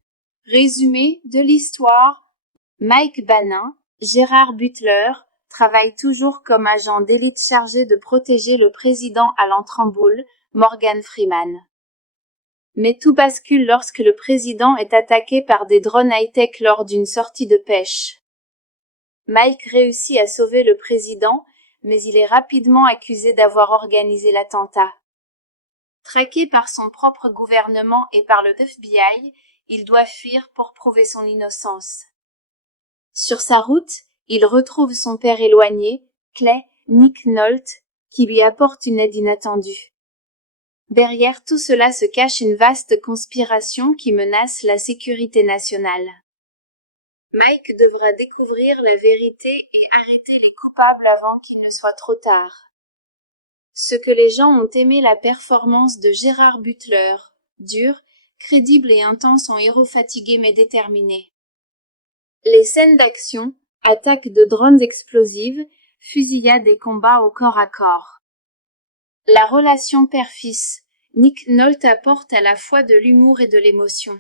Résumé de l'histoire, Mike Banning, Gerard Butler, travaille toujours comme agent d'élite chargé de protéger le président Alan Trumbull, Morgan Freeman. Mais tout bascule lorsque le président est attaqué par des drones high-tech lors d'une sortie de pêche. Mike réussit à sauver le président, mais il est rapidement accusé d'avoir organisé l'attentat. Traqué par son propre gouvernement et par le FBI, il doit fuir pour prouver son innocence. Sur sa route, il retrouve son père éloigné, Clay Nick Nolte, qui lui apporte une aide inattendue. Derrière tout cela se cache une vaste conspiration qui menace la sécurité nationale. Mike devra découvrir la vérité et arrêter les coupables avant qu'il ne soit trop tard. Ce que les gens ont aimé la performance de Gerard Butler, dur, crédible et intense en héros fatigué mais déterminé. Les scènes d'action, attaques de drones explosives, fusillades et combats au corps à corps. La relation père-fils, Nick Nolte apporte à la fois de l'humour et de l'émotion.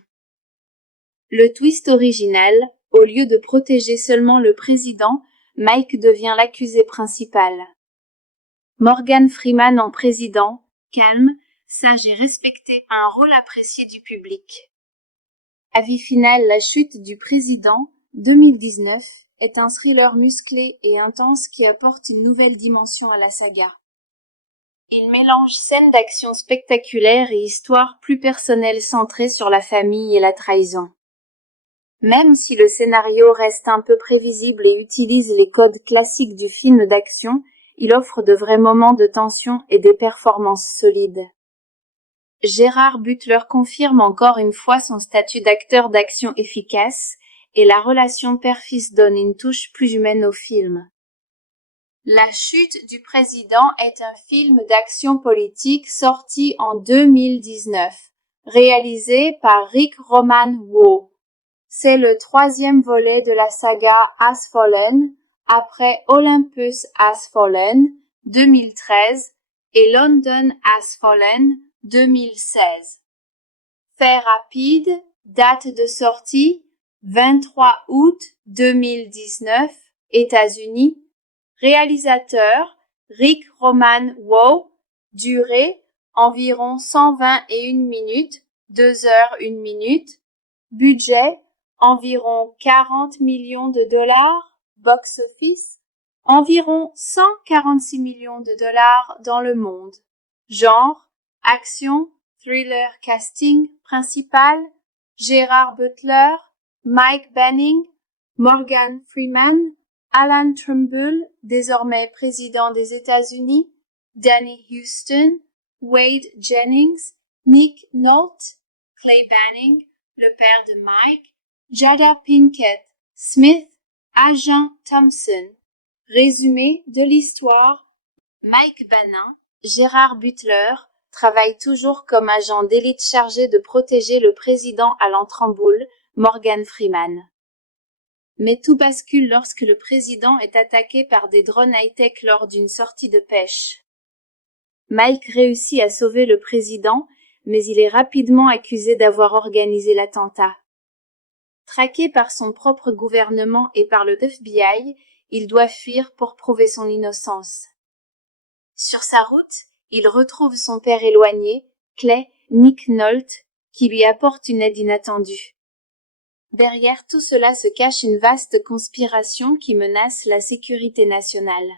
Le twist original, au lieu de protéger seulement le président, Mike devient l'accusé principal. Morgan Freeman en président, calme, sage et respecté, un rôle apprécié du public. Avis final, La chute du président, 2019, est un thriller musclé et intense qui apporte une nouvelle dimension à la saga. Il mélange scènes d'action spectaculaires et histoires plus personnelles centrées sur la famille et la trahison. Même si le scénario reste un peu prévisible et utilise les codes classiques du film d'action, il offre de vrais moments de tension et des performances solides. Gerard Butler confirme encore une fois son statut d'acteur d'action efficace, et la relation père-fils donne une touche plus humaine au film. La chute du président est un film d'action politique sorti en 2019, réalisé par Rick Roman Waugh. C'est le troisième volet de la saga Has Fallen, après Olympus Has Fallen 2013 et London Has Fallen 2016. Fait rapide, date de sortie 23 août 2019, États-Unis. Réalisateur Rick Roman Waugh. Durée environ 121 minutes, 2 heures 1 minute. Budget environ 40 millions de dollars. Box office environ 146 millions de dollars dans le monde. Genre action, thriller. Casting principal Gerard Butler, Mike Banning, Morgan Freeman, Alan Trumbull, désormais président des États-Unis, Danny Huston, Wade Jennings, Nick Nolte, Clay Banning, le père de Mike, Jada Pinkett Smith, Agent Thompson. Résumé de l'histoire. Mike Banning, Gerard Butler, travaille toujours comme agent d'élite chargé de protéger le président Alan Trumbull, Morgan Freeman. Mais tout bascule lorsque le président est attaqué par des drones high-tech lors d'une sortie de pêche. Mike réussit à sauver le président, mais il est rapidement accusé d'avoir organisé l'attentat. Traqué par son propre gouvernement et par le FBI, il doit fuir pour prouver son innocence. Sur sa route, il retrouve son père éloigné, Clay Nick Nolte, qui lui apporte une aide inattendue. Derrière tout cela se cache une vaste conspiration qui menace la sécurité nationale.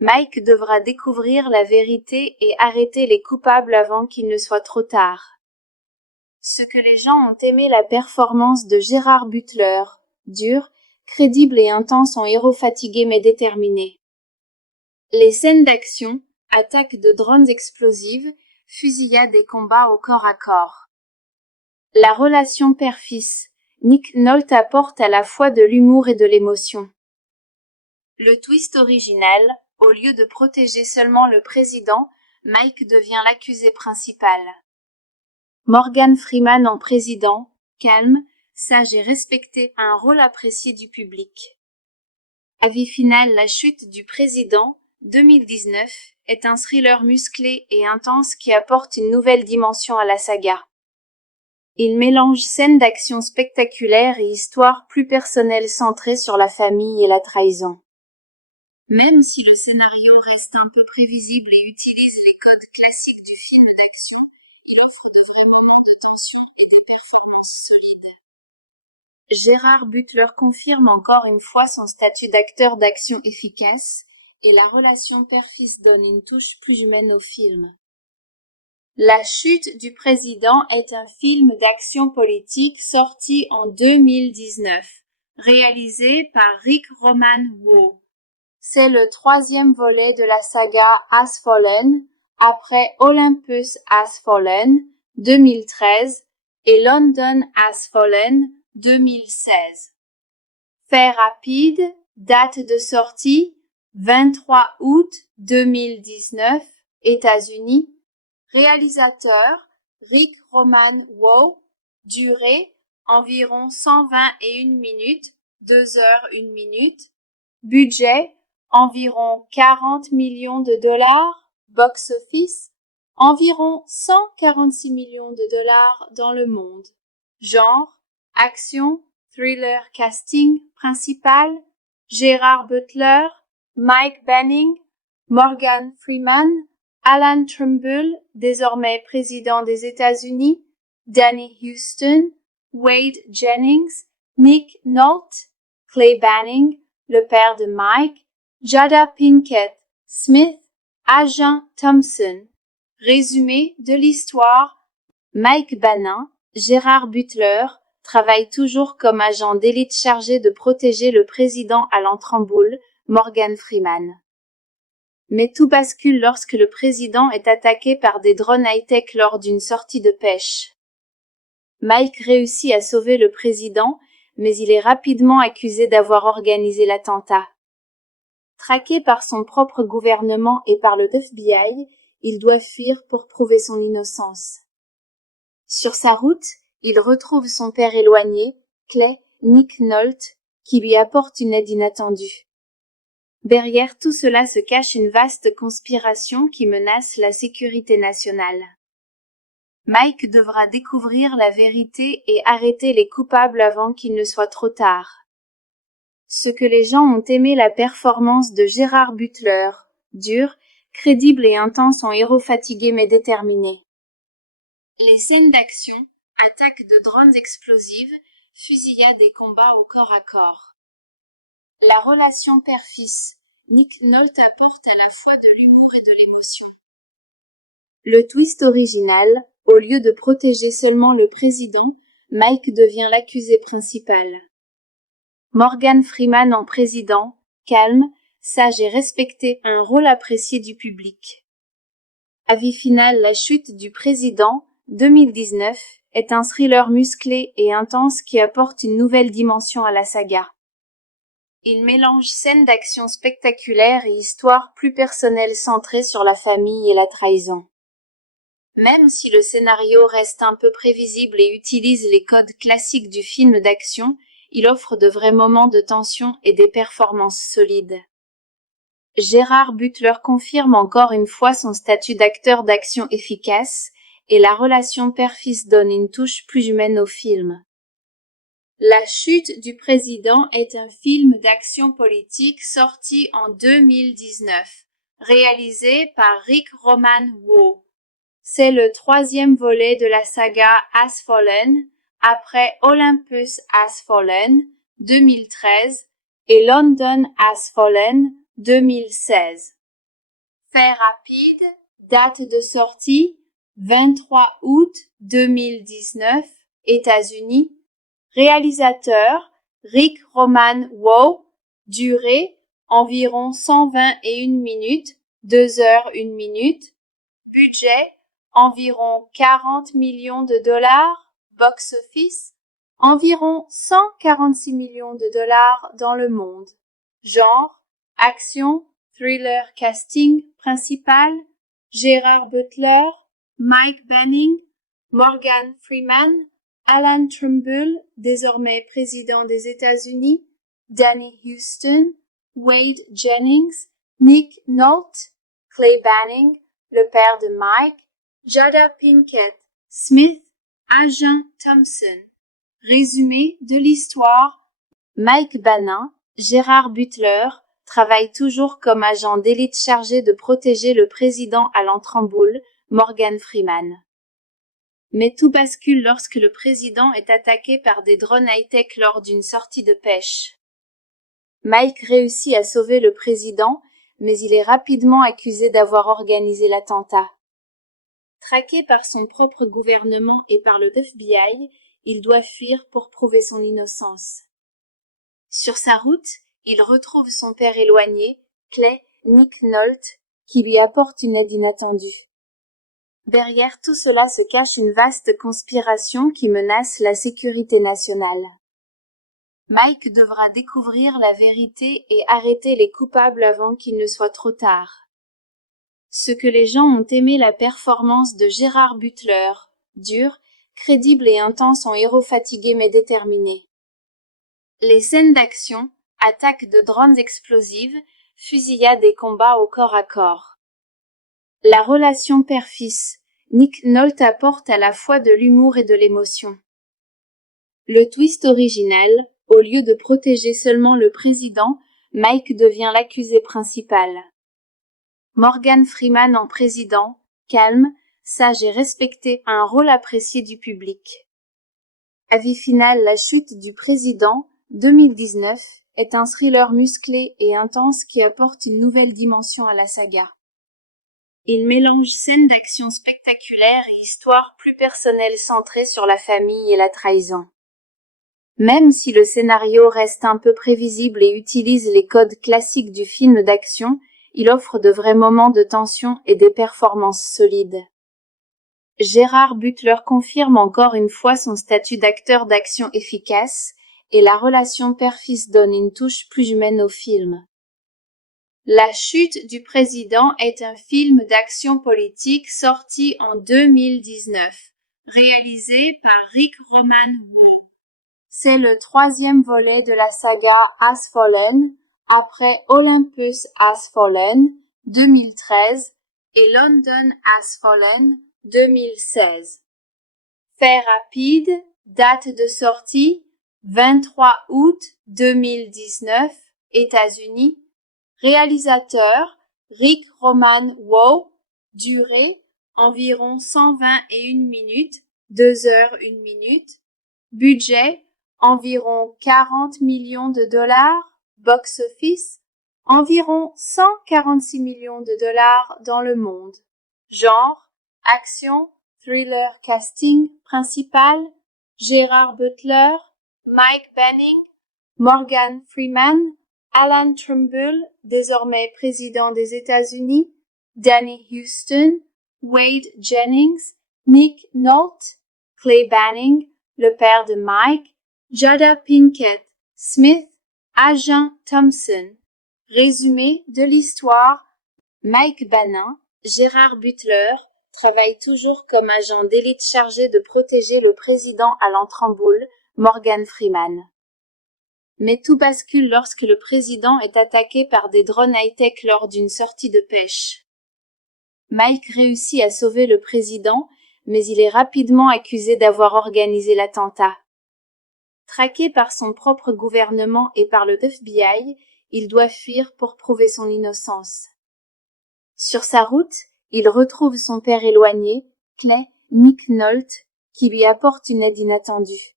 Mike devra découvrir la vérité et arrêter les coupables avant qu'il ne soit trop tard. Ce que les gens ont aimé la performance de Gerard Butler, dur, crédible et intense en héros fatigué mais déterminé. Les scènes d'action, attaques de drones explosives, fusillades et combats au corps à corps. La relation père-fils, Nick Nolte apporte à la fois de l'humour et de l'émotion. Le twist original, au lieu de protéger seulement le président, Mike devient l'accusé principal. Morgan Freeman en président, calme, sage et respecté, a un rôle apprécié du public. Avis final, La chute du président, 2019, est un thriller musclé et intense qui apporte une nouvelle dimension à la saga. Il mélange scènes d'action spectaculaires et histoires plus personnelles centrées sur la famille et la trahison. Même si le scénario reste un peu prévisible et utilise les codes classiques du film d'action, il offre de vrais moments de tension et des performances solides. Gerard Butler confirme encore une fois son statut d'acteur d'action efficace, et la relation père-fils donne une touche plus humaine au film. La chute du président est un film d'action politique sorti en 2019, réalisé par Rick Roman Waugh. C'est le troisième volet de la saga Has Fallen, après Olympus Has Fallen 2013 et London Has Fallen 2016. Fait rapide, date de sortie 23 août 2019, États-Unis. Réalisateur Rick Roman Waugh. Durée environ 121 minutes, 2 heures 1 minute. Budget environ 40 millions de dollars. Box office environ 146 millions de dollars dans le monde. Genre action, thriller. Casting principal Gerard Butler, Mike Banning, Morgan Freeman, Alan Trumbull, désormais président des États-Unis, Danny Huston, Wade Jennings, Nick Nolte, Clay Banning, le père de Mike, Jada Pinkett Smith, Agent Thompson. Résumé de l'histoire. Mike Banning, Gerard Butler, travaille toujours comme agent d'élite chargé de protéger le président Alan Trumbull, Morgan Freeman. Mais tout bascule lorsque le président est attaqué par des drones high-tech lors d'une sortie de pêche. Mike réussit à sauver le président, mais il est rapidement accusé d'avoir organisé l'attentat. Traqué par son propre gouvernement et par le FBI, il doit fuir pour prouver son innocence. Sur sa route, il retrouve son père éloigné, Clay Nick Nolte, qui lui apporte une aide inattendue. Derrière tout cela se cache une vaste conspiration qui menace la sécurité nationale. Mike devra découvrir la vérité et arrêter les coupables avant qu'il ne soit trop tard. Ce que les gens ont aimé la performance de Gerard Butler, dur, crédible et intense en héros fatigué mais déterminé. Les scènes d'action, attaques de drones explosives, fusillades et combats au corps à corps. La relation père-fils, Nick Nolte apporte à la fois de l'humour et de l'émotion. Le twist original, au lieu de protéger seulement le président, Mike devient l'accusé principal. Morgan Freeman en président, calme, sage et respecté, un rôle apprécié du public. Avis final, La chute du président, 2019, est un thriller musclé et intense qui apporte une nouvelle dimension à la saga. Il mélange scènes d'action spectaculaires et histoires plus personnelles centrées sur la famille et la trahison. Même si le scénario reste un peu prévisible et utilise les codes classiques du film d'action, il offre de vrais moments de tension et des performances solides. Gerard Butler confirme encore une fois son statut d'acteur d'action efficace, et la relation père-fils donne une touche plus humaine au film. La chute du président est un film d'action politique sorti en 2019, réalisé par Rick Roman Waugh. C'est le troisième volet de la saga Has Fallen, après Olympus Has Fallen, 2013, et London Has Fallen, 2016. Fait rapide, date de sortie, 23 août 2019, États-Unis. Réalisateur, Rick Roman Waugh. Durée, environ 121 minutes, 2 heures 1 minute. Budget, environ 40 millions de dollars. Box-office, environ 146 millions de dollars dans le monde. Genre, action, thriller. Casting principal, Gerard Butler, Mike Banning, Morgan Freeman, Alan Trumbull, désormais président des États-Unis, Danny Huston, Wade Jennings, Nick Nolte, Clay Banning, le père de Mike, Jada Pinkett Smith, Agent Thompson. Résumé de l'histoire. Mike Banning, Gerard Butler, travaille toujours comme agent d'élite chargé de protéger le président Alan Trumbull, Morgan Freeman. Mais tout bascule lorsque le président est attaqué par des drones high-tech lors d'une sortie de pêche. Mike réussit à sauver le président, mais il est rapidement accusé d'avoir organisé l'attentat. Traqué par son propre gouvernement et par le FBI, il doit fuir pour prouver son innocence. Sur sa route, il retrouve son père éloigné, Clay Nick Nolte, qui lui apporte une aide inattendue. Derrière tout cela se cache une vaste conspiration qui menace la sécurité nationale. Mike devra découvrir la vérité et arrêter les coupables avant qu'il ne soit trop tard. Ce que les gens ont aimé la performance de Gerard Butler, dur, crédible et intense en héros fatigué mais déterminé. Les scènes d'action, attaques de drones explosives, fusillades et combats au corps à corps. La relation père-fils, Nick Nolte apporte à la fois de l'humour et de l'émotion. Le twist original, au lieu de protéger seulement le président, Mike devient l'accusé principal. Morgan Freeman en président, calme, sage et respecté, un rôle apprécié du public. Avis final, La chute du président, 2019, est un thriller musclé et intense qui apporte une nouvelle dimension à la saga. Il mélange scènes d'action spectaculaires et histoires plus personnelles centrées sur la famille et la trahison. Même si le scénario reste un peu prévisible et utilise les codes classiques du film d'action, il offre de vrais moments de tension et des performances solides. Gerard Butler confirme encore une fois son statut d'acteur d'action efficace, et la relation père-fils donne une touche plus humaine au film. La chute du président est un film d'action politique sorti en 2019, réalisé par Rick Roman Waugh. C'est le troisième volet de la saga Has Fallen, après Olympus Has Fallen, 2013, et London Has Fallen, 2016. Fait rapide, date de sortie, 23 août 2019, États-Unis. Réalisateur, Rick Roman Waugh. Durée, environ 121 minutes, 2 heures 1 minute. Budget, environ 40 millions de dollars. Box-office, environ 146 millions de dollars dans le monde. Genre, action, thriller. Casting principal, Gerard Butler, Mike Banning, Morgan Freeman, Alan Trumbull, désormais président des États-Unis, Danny Huston, Wade Jennings, Nick Nolte, Clay Banning, le père de Mike, Jada Pinkett Smith, Agent Thompson. Résumé de l'histoire, Mike Banning, Gerard Butler, travaille toujours comme agent d'élite chargé de protéger le président Alan Trumbull, Morgan Freeman. Mais tout bascule lorsque le président est attaqué par des drones high-tech lors d'une sortie de pêche. Mike réussit à sauver le président, mais il est rapidement accusé d'avoir organisé l'attentat. Traqué par son propre gouvernement et par le FBI, il doit fuir pour prouver son innocence. Sur sa route, il retrouve son père éloigné, Nick Nolte, qui lui apporte une aide inattendue.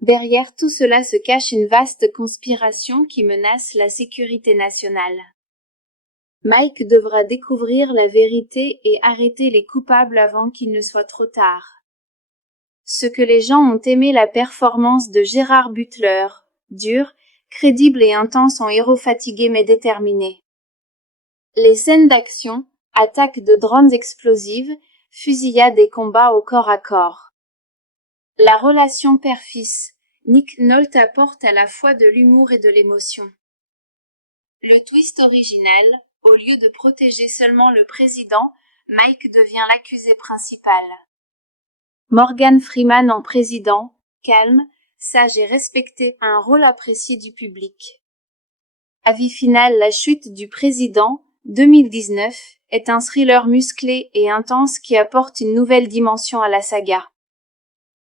Derrière tout cela se cache une vaste conspiration qui menace la sécurité nationale. Mike devra découvrir la vérité et arrêter les coupables avant qu'il ne soit trop tard. Ce que les gens ont aimé la performance de Gerard Butler, dur, crédible et intense en héros fatigué mais déterminé. Les scènes d'action, attaques de drones explosives, fusillades et combats au corps à corps. La relation père-fils, Nick Nolte apporte à la fois de l'humour et de l'émotion. Le twist original, au lieu de protéger seulement le président, Mike devient l'accusé principal. Morgan Freeman en président, calme, sage et respecté, a un rôle apprécié du public. Avis final, La chute du président, 2019, est un thriller musclé et intense qui apporte une nouvelle dimension à la saga.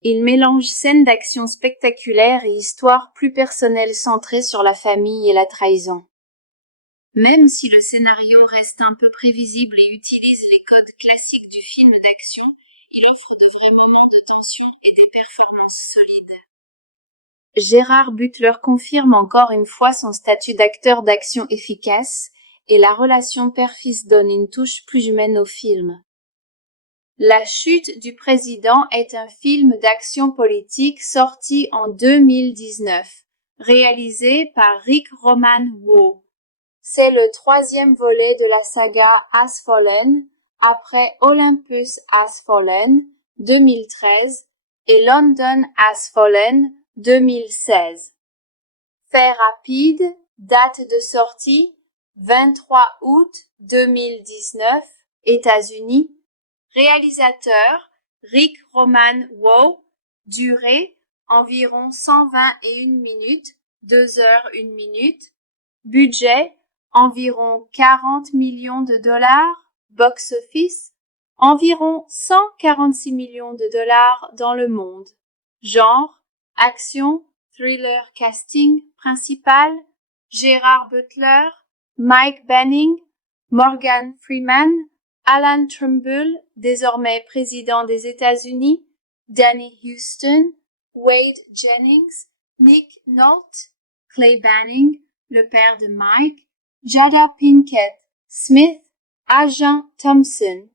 Il mélange scènes d'action spectaculaires et histoires plus personnelles centrées sur la famille et la trahison. Même si le scénario reste un peu prévisible et utilise les codes classiques du film d'action, il offre de vrais moments de tension et des performances solides. Gerard Butler confirme encore une fois son statut d'acteur d'action efficace, et la relation père-fils donne une touche plus humaine au film. La chute du président est un film d'action politique sorti en 2019, réalisé par Rick Roman Waugh. C'est le troisième volet de la saga Has Fallen, après Olympus Has Fallen, 2013, et London Has Fallen, 2016. Fait rapide, date de sortie, 23 août 2019, États-Unis. Réalisateur, Rick Roman Waugh. Durée, environ 121 minutes, 2 heures 1 minute. Budget, environ 40 millions de dollars. Box-office, environ 146 millions de dollars dans le monde. Genre, action, thriller. Casting principal, Gerard Butler, Mike Banning, Morgan Freeman, Alan Trumbull, désormais président des États-Unis, Danny Huston, Wade Jennings, Nick Nolte, Clay Banning, le père de Mike, Jada Pinkett Smith, Agent Thompson.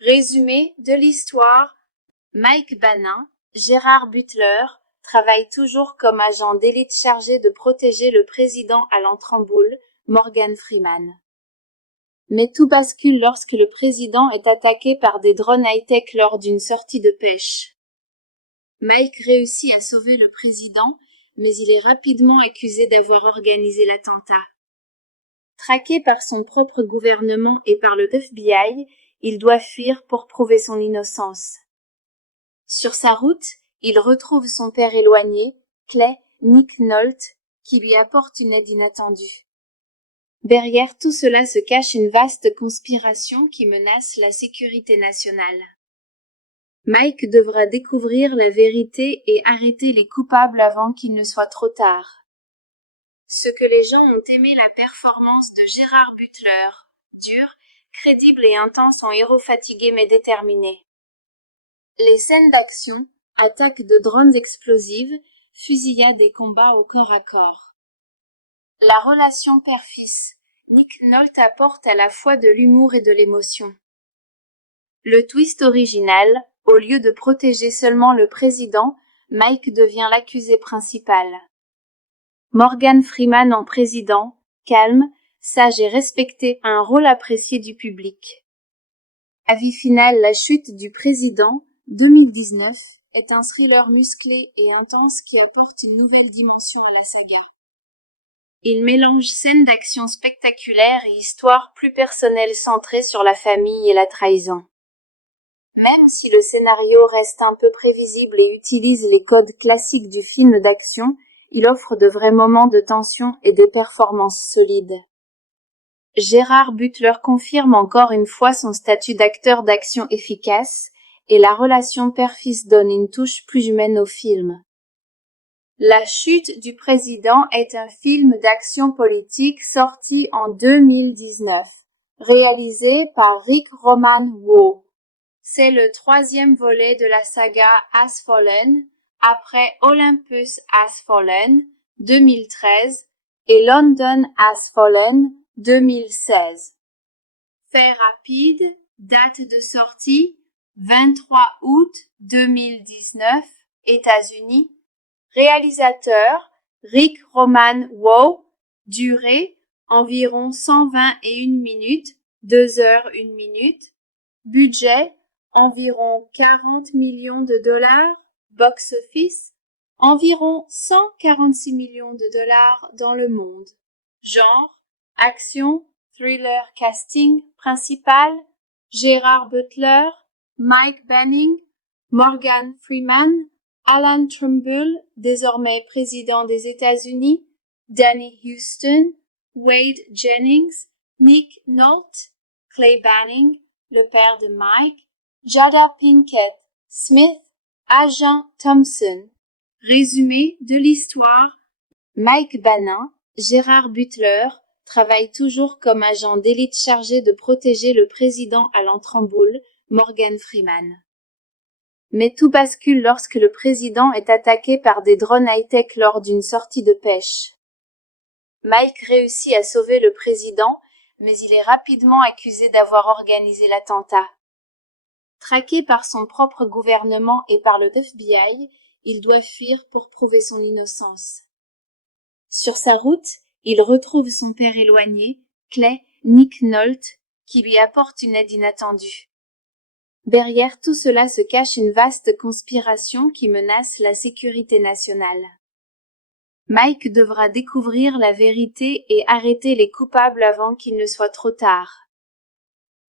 Résumé de l'histoire, Mike Banning, Gerard Butler, travaille toujours comme agent d'élite chargé de protéger le président Alan Trumbull, Morgan Freeman. Mais tout bascule lorsque le président est attaqué par des drones high-tech lors d'une sortie de pêche. Mike réussit à sauver le président, mais il est rapidement accusé d'avoir organisé l'attentat. Traqué par son propre gouvernement et par le FBI, il doit fuir pour prouver son innocence. Sur sa route, il retrouve son père éloigné, Clay Nick Nolte, qui lui apporte une aide inattendue. Derrière tout cela se cache une vaste conspiration qui menace la sécurité nationale. Mike devra découvrir la vérité et arrêter les coupables avant qu'il ne soit trop tard. Ce que les gens ont aimé la performance de Gerard Butler, dur, crédible et intense en héros fatigué mais déterminé. Les scènes d'action, attaques de drones explosives, fusillades et combats au corps à corps. La relation père-fils, Nick Nolte apporte à la fois de l'humour et de l'émotion. Le twist original, au lieu de protéger seulement le président, Mike devient l'accusé principal. Morgan Freeman en président, calme, sage et respecté, a un rôle apprécié du public. Avis final, La chute du président, 2019, est un thriller musclé et intense qui apporte une nouvelle dimension à la saga. Il mélange scènes d'action spectaculaires et histoires plus personnelles centrées sur la famille et la trahison. Même si le scénario reste un peu prévisible et utilise les codes classiques du film d'action, il offre de vrais moments de tension et de performances solides. Gerard Butler confirme encore une fois son statut d'acteur d'action efficace, et la relation père-fils donne une touche plus humaine au film. La chute du président est un film d'action politique sorti en 2019, réalisé par Rick Roman Waugh. C'est le troisième volet de la saga Has Fallen, après Olympus Has Fallen, 2013, et London Has Fallen, 2016. Fait rapide, date de sortie, 23 août 2019, États-Unis. Réalisateur, Rick Roman Waugh. Durée, environ 121 minutes, 2 heures 1 minute. Budget, environ 40 millions de dollars. Box-office, environ 146 millions de dollars dans le monde. Genre, action, thriller. Casting principal, Gerard Butler, Mike Banning, Morgan Freeman, Alan Trumbull, désormais président des États-Unis, Danny Huston, Wade Jennings, Nick Nolte, Clay Banning, le père de Mike, Jada Pinkett Smith, Agent Thompson. Résumé de l'histoire. Mike Banning, Gerard Butler, travaille toujours comme agent d'élite chargé de protéger le président Alan Trumbull, Morgan Freeman. Mais tout bascule lorsque le président est attaqué par des drones high-tech lors d'une sortie de pêche. Mike réussit à sauver le président, mais il est rapidement accusé d'avoir organisé l'attentat. Traqué par son propre gouvernement et par le FBI, il doit fuir pour prouver son innocence. Sur sa route, il retrouve son père éloigné, Clay Nick Nolte, qui lui apporte une aide inattendue. Derrière tout cela se cache une vaste conspiration qui menace la sécurité nationale. Mike devra découvrir la vérité et arrêter les coupables avant qu'il ne soit trop tard.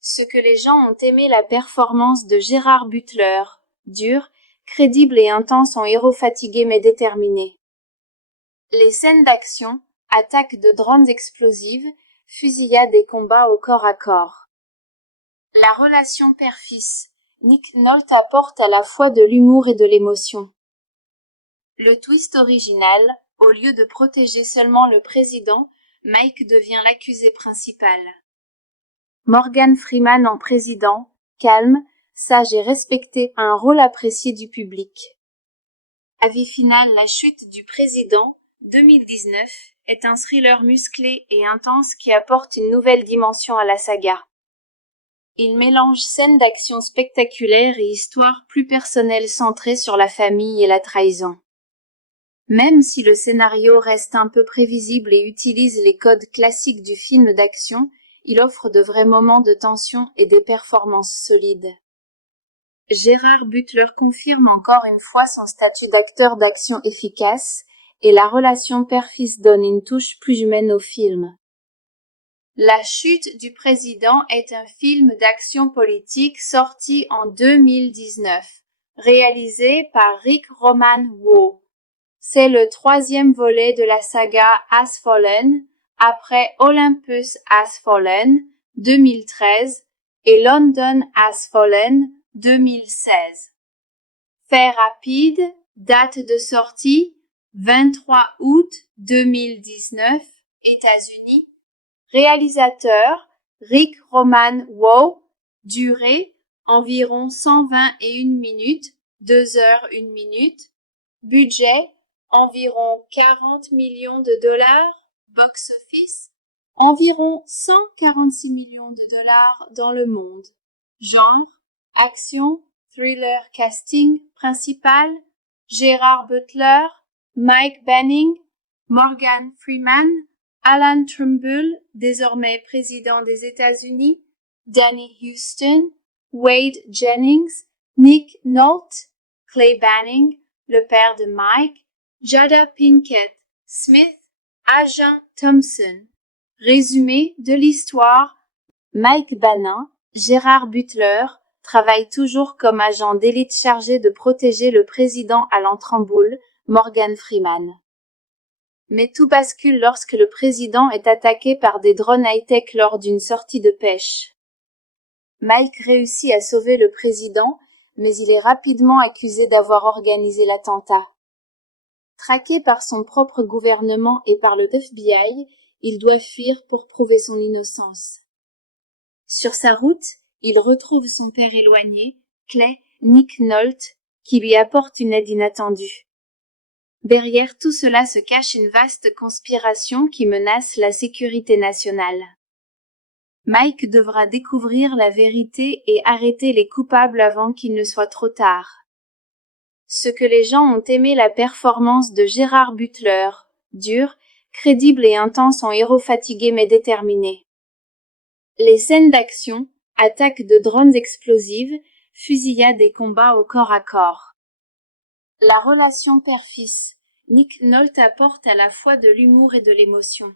Ce que les gens ont aimé la performance de Gerard Butler, dur, crédible et intense en héros fatigué mais déterminé. Les scènes d'action, attaques de drones explosives, fusillades et combats au corps à corps. La relation père-fils, Nick Nolte apporte à la fois de l'humour et de l'émotion. Le twist original, au lieu de protéger seulement le président, Mike devient l'accusé principal. Morgan Freeman en président, calme, sage et respecté, a un rôle apprécié du public. Avis final, La chute du président, 2019, est un thriller musclé et intense qui apporte une nouvelle dimension à la saga. Il mélange scènes d'action spectaculaires et histoires plus personnelles centrées sur la famille et la trahison. Même si le scénario reste un peu prévisible et utilise les codes classiques du film d'action, il offre de vrais moments de tension et des performances solides. Gerard Butler confirme encore une fois son statut d'acteur d'action efficace, et la relation père-fils donne une touche plus humaine au film. La chute du président est un film d'action politique sorti en 2019, réalisé par Rick Roman Waugh. C'est le troisième volet de la saga Has Fallen, après Olympus Has Fallen, 2013, et London Has Fallen, 2016. Fait rapide, date de sortie, 23 août 2019, États-Unis. Réalisateur, Rick Roman Waugh. Durée, environ 121 minutes, 2 heures 1 minute. Budget, environ 40 millions de dollars. Box-office, environ 146 millions de dollars dans le monde. Genre, action, thriller. Casting principal, Gerard Butler, Mike Banning, Morgan Freeman, Alan Trumbull, désormais président des États-Unis, Danny Huston, Wade Jennings, Nick Nolte, Clay Banning, le père de Mike, Jada Pinkett Smith, Agent Thompson. Résumé de l'histoire. Mike Banning, Gerard Butler, travaille toujours comme agent d'élite chargé de protéger le président Alan Trumbull, Morgan Freeman. Mais tout bascule lorsque le président est attaqué par des drones high-tech lors d'une sortie de pêche. Mike réussit à sauver le président, mais il est rapidement accusé d'avoir organisé l'attentat. Traqué par son propre gouvernement et par le FBI, il doit fuir pour prouver son innocence. Sur sa route, il retrouve son père éloigné, Nick Nolte, qui lui apporte une aide inattendue. Derrière tout cela se cache une vaste conspiration qui menace la sécurité nationale. Mike devra découvrir la vérité et arrêter les coupables avant qu'il ne soit trop tard. Ce que les gens ont aimé la performance de Gerard Butler, dur, crédible et intense en héros fatigué mais déterminé. Les scènes d'action, attaques de drones explosives, fusillades et combats au corps à corps. La relation père-fils, Nick Nolte apporte à la fois de l'humour et de l'émotion.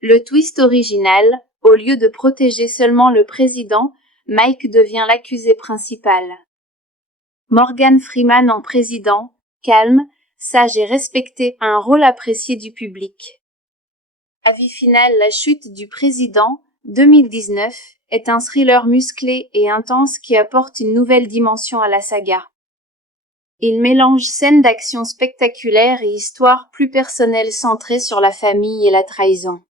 Le twist original, au lieu de protéger seulement le président, Mike devient l'accusé principal. Morgan Freeman en président, calme, sage et respecté, a un rôle apprécié du public. Avis final. La chute du président, 2019, est un thriller musclé et intense qui apporte une nouvelle dimension à la saga. Il mélange scènes d'action spectaculaires et histoires plus personnelles centrées sur la famille et la trahison.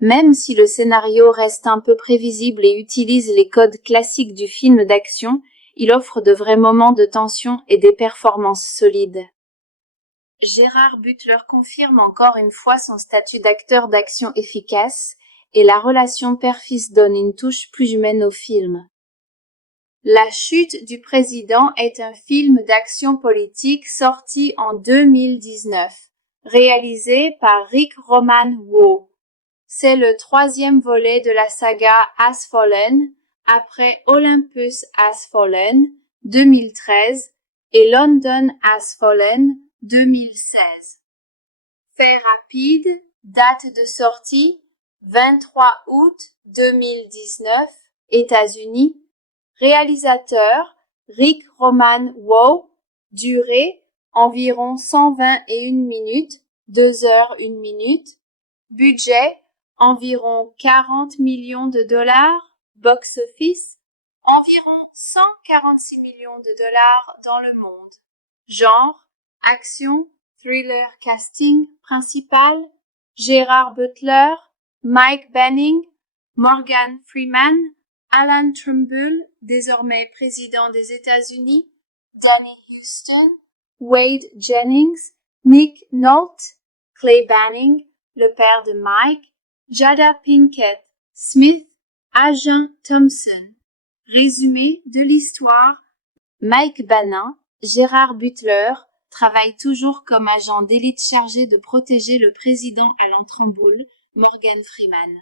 Même si le scénario reste un peu prévisible et utilise les codes classiques du film d'action, il offre de vrais moments de tension et des performances solides. Gerard Butler confirme encore une fois son statut d'acteur d'action efficace, et la relation père-fils donne une touche plus humaine au film. La chute du président est un film d'action politique sorti en 2019, réalisé par Rick Roman Waugh. C'est le troisième volet de la saga Has Fallen, après Olympus Has Fallen, 2013, et London Has Fallen, 2016. Fait rapide, date de sortie, 23 août 2019, États-Unis. Réalisateur, Rick Roman Waugh. Durée, environ 121 minutes, 2 heures 1 minute. Budget, environ 40 millions de dollars. Box-office, environ 146 millions de dollars dans le monde. Genre, action, thriller. Casting principal, Gerard Butler, Mike Banning, Morgan Freeman, Alan Trumbull, désormais président des États-Unis, Danny Huston, Wade Jennings, Nick Nolte, Clay Banning, le père de Mike, Jada Pinkett Smith, Agent Thompson. Résumé de l'histoire. Mike Banning, Gerard Butler, travaille toujours comme agent d'élite chargé de protéger le président Alan Trumbull, Morgan Freeman.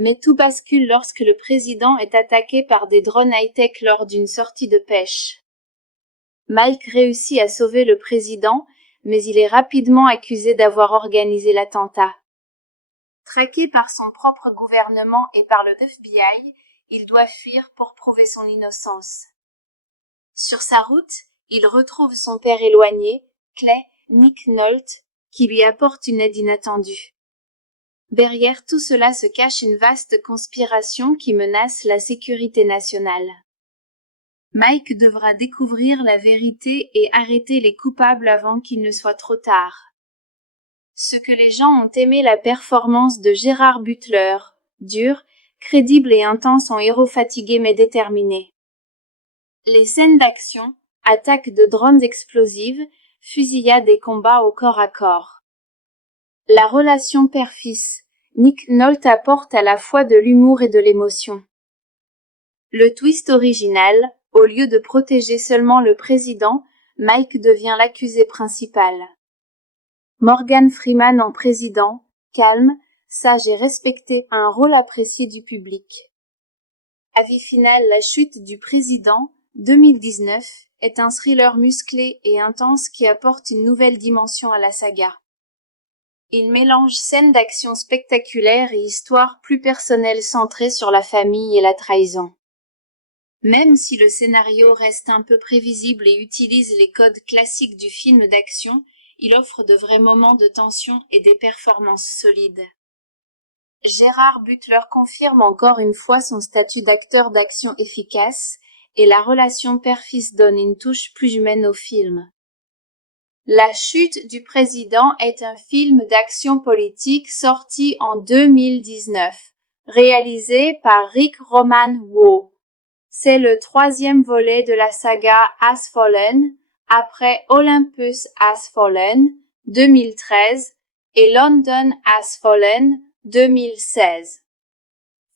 Mais tout bascule lorsque le président est attaqué par des drones high-tech lors d'une sortie de pêche. Mike réussit à sauver le président, mais il est rapidement accusé d'avoir organisé l'attentat. Traqué par son propre gouvernement et par le FBI, il doit fuir pour prouver son innocence. Sur sa route, il retrouve son père éloigné, Clay Nick Nolte, qui lui apporte une aide inattendue. Derrière tout cela se cache une vaste conspiration qui menace la sécurité nationale. Mike devra découvrir la vérité et arrêter les coupables avant qu'il ne soit trop tard. Ce que les gens ont aimé la performance de Gerard Butler, dur, crédible et intense en héros fatigué mais déterminé. Les scènes d'action, attaques de drones explosives, fusillades et combats au corps à corps. La relation père-fils, Nick Nolte apporte à la fois de l'humour et de l'émotion. Le twist original, au lieu de protéger seulement le président, Mike devient l'accusé principal. Morgan Freeman en président, calme, sage et respecté, a un rôle apprécié du public. Avis final, La chute du président, 2019, est un thriller musclé et intense qui apporte une nouvelle dimension à la saga. Il mélange scènes d'action spectaculaires et histoires plus personnelles centrées sur la famille et la trahison. Même si le scénario reste un peu prévisible et utilise les codes classiques du film d'action, il offre de vrais moments de tension et des performances solides. Gerard Butler confirme encore une fois son statut d'acteur d'action efficace, et la relation père-fils donne une touche plus humaine au film. La chute du président est un film d'action politique sorti en 2019, réalisé par Rick Roman Waugh. C'est le troisième volet de la saga Has Fallen, après Olympus Has Fallen, 2013, et London Has Fallen, 2016.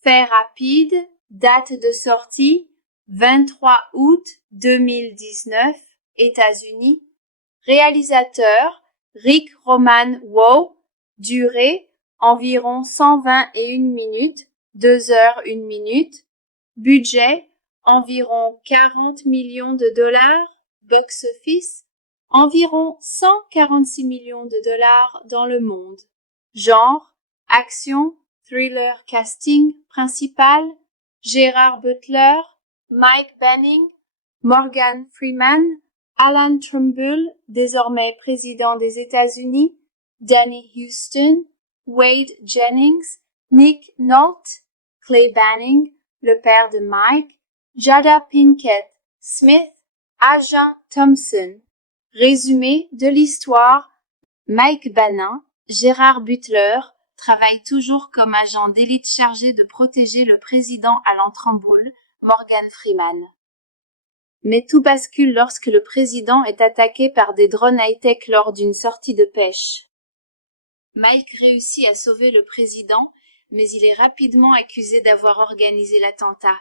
Fait rapide, date de sortie, 23 août 2019, États-Unis. Réalisateur, Rick Roman Waugh. Durée, environ 121 minutes, 2 heures 1 minute. Budget, environ 40 millions de dollars. Box-office, environ 146 millions de dollars dans le monde. Genre, action, thriller. Casting principal, Gerard Butler, Mike Banning, Morgan Freeman, Alan Trumbull, désormais président des États-Unis, Danny Huston, Wade Jennings, Nick Nolte, Clay Banning, le père de Mike, Jada Pinkett Smith, Agent Thompson. Résumé de l'histoire, Mike Banning, Gerard Butler, travaille toujours comme agent d'élite chargé de protéger le président Alan Trumbull, Morgan Freeman. Mais tout bascule lorsque le président est attaqué par des drones high-tech lors d'une sortie de pêche. Mike réussit à sauver le président, mais il est rapidement accusé d'avoir organisé l'attentat.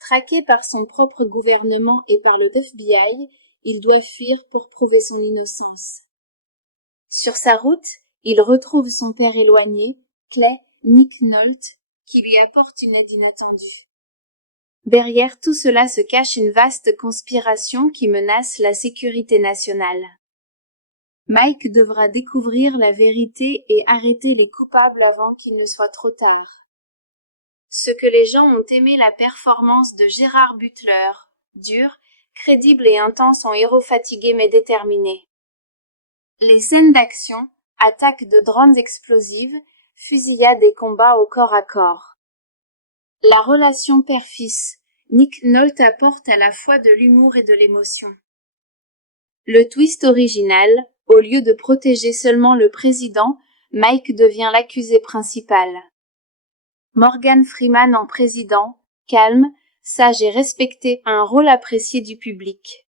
Traqué par son propre gouvernement et par le FBI, il doit fuir pour prouver son innocence. Sur sa route, il retrouve son père éloigné, Clay Nick Nolte, qui lui apporte une aide inattendue. Derrière tout cela se cache une vaste conspiration qui menace la sécurité nationale. Mike devra découvrir la vérité et arrêter les coupables avant qu'il ne soit trop tard. Ce que les gens ont aimé la performance de Gerard Butler, dur, crédible et intense en héros fatigué mais déterminé. Les scènes d'action, attaques de drones explosives, fusillades et combats au corps à corps. La relation père-fils, Nick Nolte apporte à la fois de l'humour et de l'émotion. Le twist original, au lieu de protéger seulement le président, Mike devient l'accusé principal. Morgan Freeman en président, calme, sage et respecté, a un rôle apprécié du public.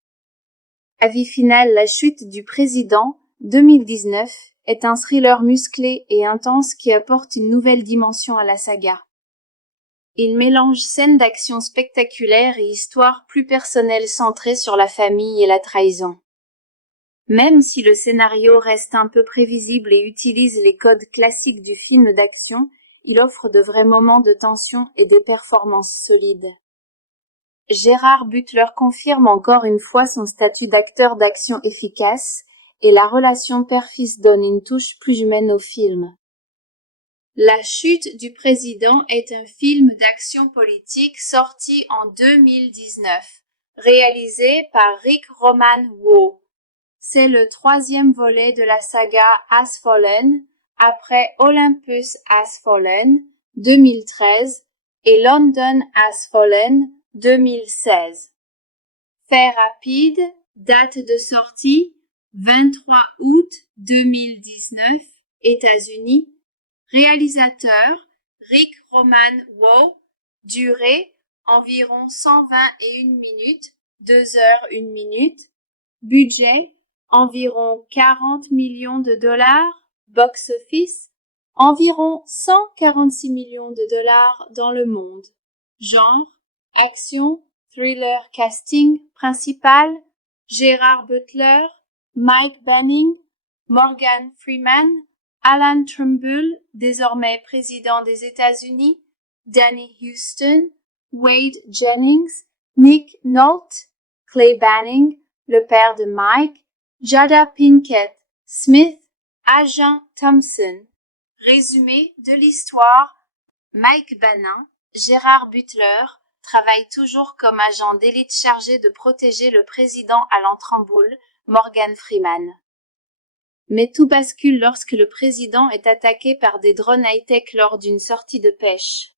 Avis final, La chute du président, 2019, est un thriller musclé et intense qui apporte une nouvelle dimension à la saga. Il mélange scènes d'action spectaculaires et histoires plus personnelles centrées sur la famille et la trahison. Même si le scénario reste un peu prévisible et utilise les codes classiques du film d'action, il offre de vrais moments de tension et des performances solides. Gerard Butler confirme encore une fois son statut d'acteur d'action efficace, et la relation père-fils donne une touche plus humaine au film. La chute du président est un film d'action politique sorti en 2019, réalisé par Rick Roman Waugh. C'est le troisième volet de la saga Has Fallen, après Olympus Has Fallen, 2013, et London Has Fallen, 2016. Fait rapide, date de sortie, 23 août 2019, États-Unis. Réalisateur, Rick Roman Waugh. Durée, environ 121 minutes, 2 heures 1 minute. Budget, environ 40 millions de dollars. Box-office, environ 146 millions de dollars dans le monde. Genre, action, thriller. Casting principal, Gerard Butler, Mike Banning, Morgan Freeman, Alan Trumbull, désormais président des États-Unis, Danny Huston, Wade Jennings, Nick Nolte, Clay Banning, le père de Mike, Jada Pinkett Smith, Agent Thompson. Résumé de l'histoire. Mike Banning, Gerard Butler, travaille toujours comme agent d'élite chargé de protéger le président Alan Trumbull, Morgan Freeman. Mais tout bascule lorsque le président est attaqué par des drones high-tech lors d'une sortie de pêche.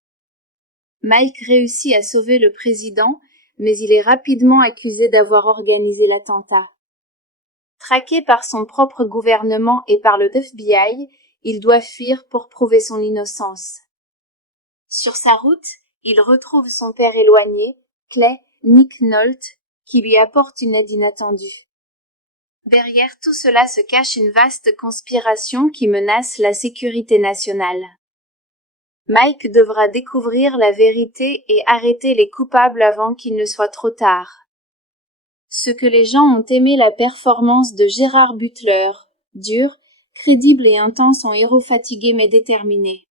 Mike réussit à sauver le président, mais il est rapidement accusé d'avoir organisé l'attentat. Traqué par son propre gouvernement et par le FBI, il doit fuir pour prouver son innocence. Sur sa route, il retrouve son père éloigné, Nick Nolte, qui lui apporte une aide inattendue. Derrière tout cela se cache une vaste conspiration qui menace la sécurité nationale. Mike devra découvrir la vérité et arrêter les coupables avant qu'il ne soit trop tard. Ce que les gens ont aimé la performance de Gerard Butler, dur, crédible et intense en héros fatigué mais déterminé.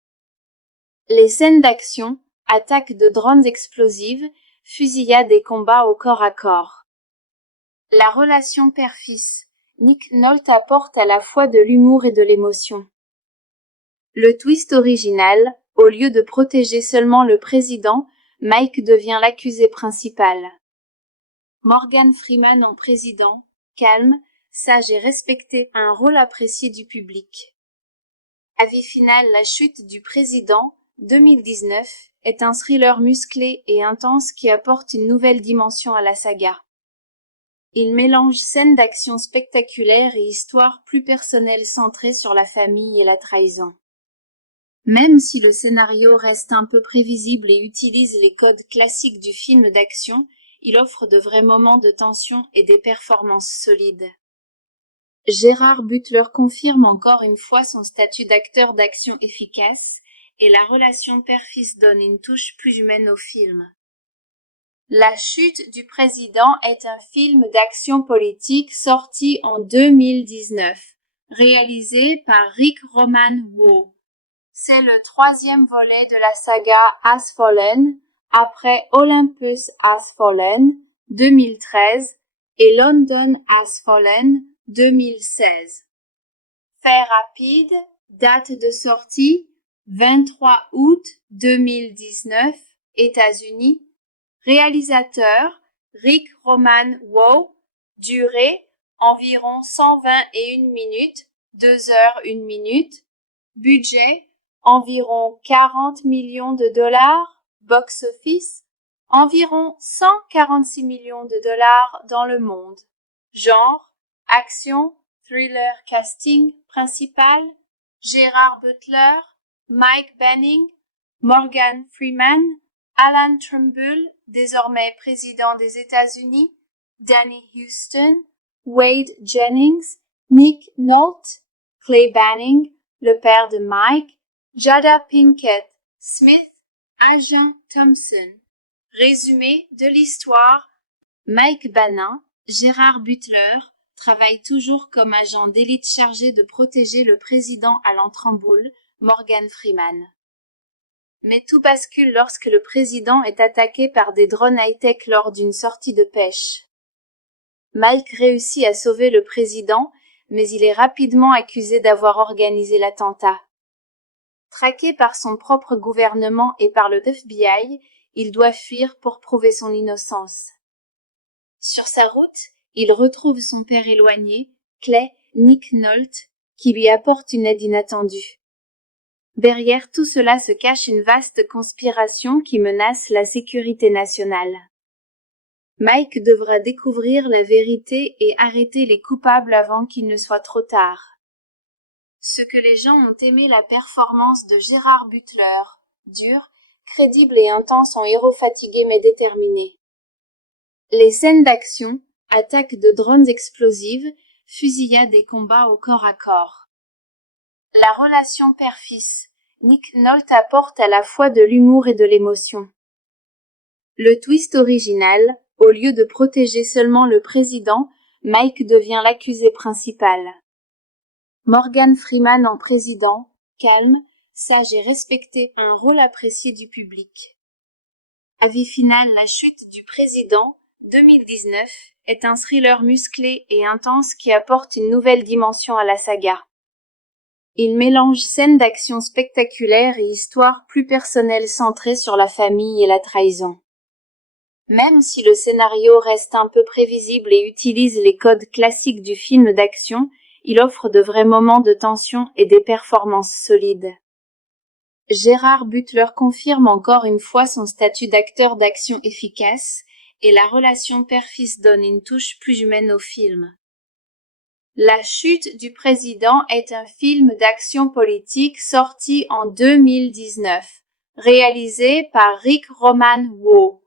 Les scènes d'action, attaques de drones explosives, fusillades et combats au corps à corps. La relation père-fils. Nick Nolte apporte à la fois de l'humour et de l'émotion. Le twist original, au lieu de protéger seulement le président, Mike devient l'accusé principal. Morgan Freeman en président, calme, sage et respecté, a un rôle apprécié du public. Avis final, La chute du président, 2019, est un thriller musclé et intense qui apporte une nouvelle dimension à la saga. Il mélange scènes d'action spectaculaires et histoires plus personnelles centrées sur la famille et la trahison. Même si le scénario reste un peu prévisible et utilise les codes classiques du film d'action, il offre de vrais moments de tension et des performances solides. Gerard Butler confirme encore une fois son statut d'acteur d'action efficace, et la relation père-fils donne une touche plus humaine au film. La chute du président est un film d'action politique sorti en 2019, réalisé par Rick Roman Waugh. C'est le troisième volet de la saga Has Fallen, après Olympus Has Fallen, 2013, et London Has Fallen, 2016. Fait rapide, date de sortie, 23 août 2019, États-Unis. Réalisateur, Rick Roman Waugh. Durée, environ 121 minutes, 2 heures 1 minute. Budget, environ 40 millions de dollars. Box-office, environ 146 millions de dollars dans le monde. Genre, action, thriller. Casting principal, Gerard Butler, Mike Banning, Morgan Freeman, Alan Trumbull, désormais président des États-Unis, Danny Huston, Wade Jennings, Nick Nolte, Clay Banning, le père de Mike, Jada Pinkett Smith, Agent Thompson. Résumé de l'histoire. Mike Banning, Gerard Butler, travaille toujours comme agent d'élite chargé de protéger le président Alan Trumbull, Morgan Freeman. Mais tout bascule lorsque le président est attaqué par des drones high-tech lors d'une sortie de pêche. Mike réussit à sauver le président, mais il est rapidement accusé d'avoir organisé l'attentat. Traqué par son propre gouvernement et par le FBI, il doit fuir pour prouver son innocence. Sur sa route, il retrouve son père éloigné, Clay Nick Nolte, qui lui apporte une aide inattendue. Derrière tout cela se cache une vaste conspiration qui menace la sécurité nationale. Mike devra découvrir la vérité et arrêter les coupables avant qu'il ne soit trop tard. Ce que les gens ont aimé la performance de Gerard Butler, dur, crédible et intense en héros fatigué mais déterminé. Les scènes d'action, attaques de drones explosives, fusillades et combats au corps à corps. La relation père-fils, Nick Nolte apporte à la fois de l'humour et de l'émotion. Le twist original, au lieu de protéger seulement le président, Mike devient l'accusé principal. Morgan Freeman en président, calme, sage et respecté, un rôle apprécié du public. Avis final, La chute du président, 2019, est un thriller musclé et intense qui apporte une nouvelle dimension à la saga. Il mélange scènes d'action spectaculaires et histoires plus personnelles centrées sur la famille et la trahison. Même si le scénario reste un peu prévisible et utilise les codes classiques du film d'action, il offre de vrais moments de tension et des performances solides. Gerard Butler confirme encore une fois son statut d'acteur d'action efficace, et la relation père-fils donne une touche plus humaine au film. La chute du président est un film d'action politique sorti en 2019, réalisé par Rick Roman Waugh.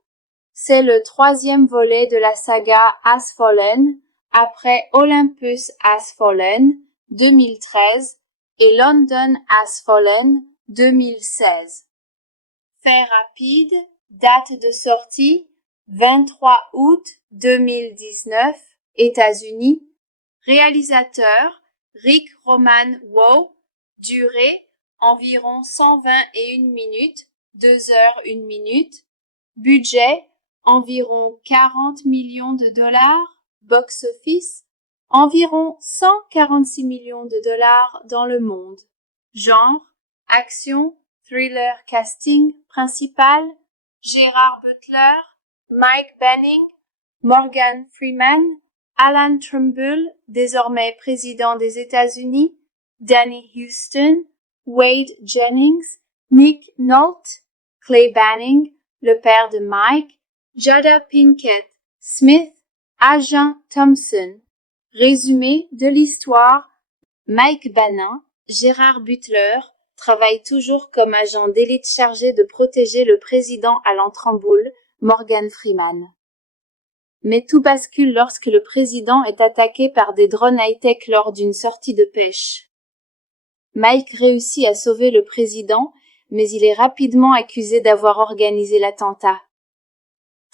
C'est le troisième volet de la saga Has Fallen, après Olympus Has Fallen, 2013, et London Has Fallen, 2016. Fait rapide, date de sortie, 23 août 2019, États-Unis. Réalisateur, Rick Roman Waugh. Durée, environ 121 minutes, 2 heures 1 minute. Budget, environ 40 millions de dollars. Box-office, environ 146 millions de dollars dans le monde. Genre, action, thriller. Casting principal, Gerard Butler, Mike Banning, Morgan Freeman, Alan Trumbull, désormais président des États-Unis, Danny Huston, Wade Jennings, Nick Nolte, Clay Banning, le père de Mike, Jada Pinkett Smith, Agent Thompson. Résumé de l'histoire. Mike Banning, Gerard Butler, travaille toujours comme agent d'élite chargé de protéger le président Alan Trumbull, Morgan Freeman. Mais tout bascule lorsque le président est attaqué par des drones high-tech lors d'une sortie de pêche. Mike réussit à sauver le président, mais il est rapidement accusé d'avoir organisé l'attentat.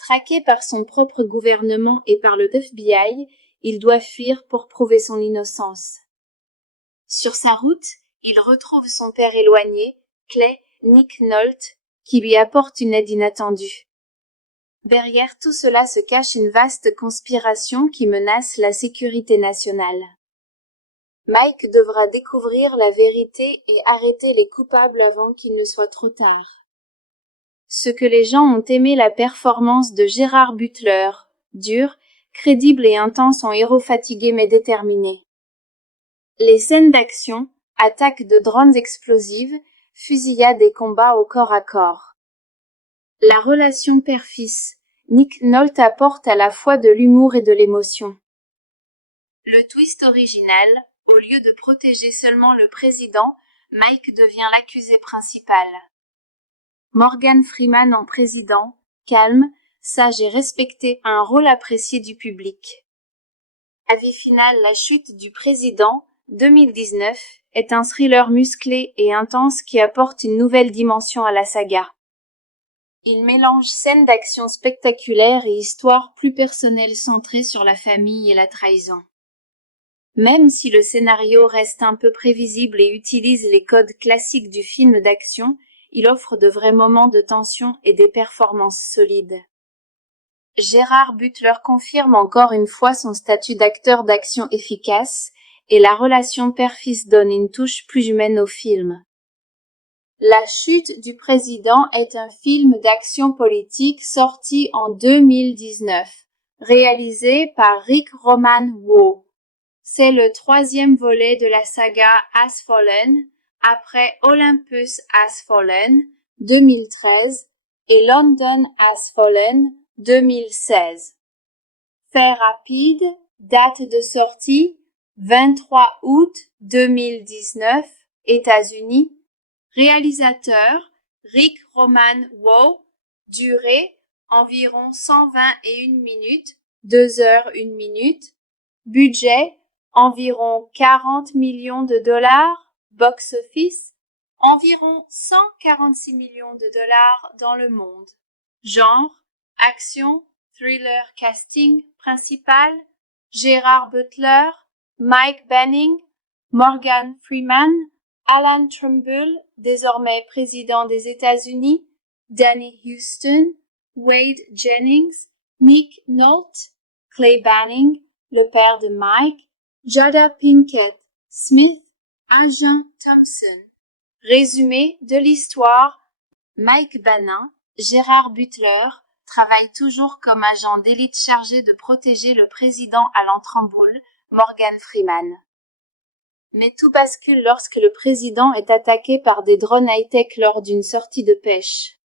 Traqué par son propre gouvernement et par le FBI, il doit fuir pour prouver son innocence. Sur sa route, il retrouve son père éloigné, Clay Nick Nolte, qui lui apporte une aide inattendue. Derrière tout cela se cache une vaste conspiration qui menace la sécurité nationale. Mike devra découvrir la vérité et arrêter les coupables avant qu'il ne soit trop tard. Ce que les gens ont aimé la performance de Gerard Butler, dur, crédible et intense en héros fatigué mais déterminé. Les scènes d'action, attaques de drones explosives, fusillades et combats au corps à corps. La relation père-fils, Nick Nolte apporte à la fois de l'humour et de l'émotion. Le twist original, au lieu de protéger seulement le président, Mike devient l'accusé principal. Morgan Freeman en président, calme, sage et respecté, un rôle apprécié du public. Avis final, La chute du président, 2019, est un thriller musclé et intense qui apporte une nouvelle dimension à la saga. Il mélange scènes d'action spectaculaires et histoires plus personnelles centrées sur la famille et la trahison. Même si le scénario reste un peu prévisible et utilise les codes classiques du film d'action, il offre de vrais moments de tension et des performances solides. Gerard Butler confirme encore une fois son statut d'acteur d'action efficace, et la relation père-fils donne une touche plus humaine au film. La chute du président est un film d'action politique sorti en 2019, réalisé par Rick Roman Waugh. C'est le troisième volet de la saga Has Fallen, après Olympus Has Fallen, 2013, et London Has Fallen, 2016. Fait rapide, date de sortie, 23 août 2019, États-Unis. Réalisateur, Rick Roman Waugh. Durée, environ 121 minutes, 2 heures 1 minute. Budget, environ 40 millions de dollars. Box-office, environ 146 millions de dollars dans le monde. Genre, action, thriller. Casting principal, Gerard Butler, Mike Banning, Morgan Freeman, Alan Trumbull, désormais président des États-Unis, Danny Huston, Wade Jennings, Nick Nolte, Clay Banning, le père de Mike, Jada Pinkett Smith, Agent Thompson. Résumé de l'histoire, Mike Banning, Gerard Butler, travaille toujours comme agent d'élite chargé de protéger le président Alan Trumbull, Morgan Freeman. Mais tout bascule lorsque le président est attaqué par des drones high-tech lors d'une sortie de pêche.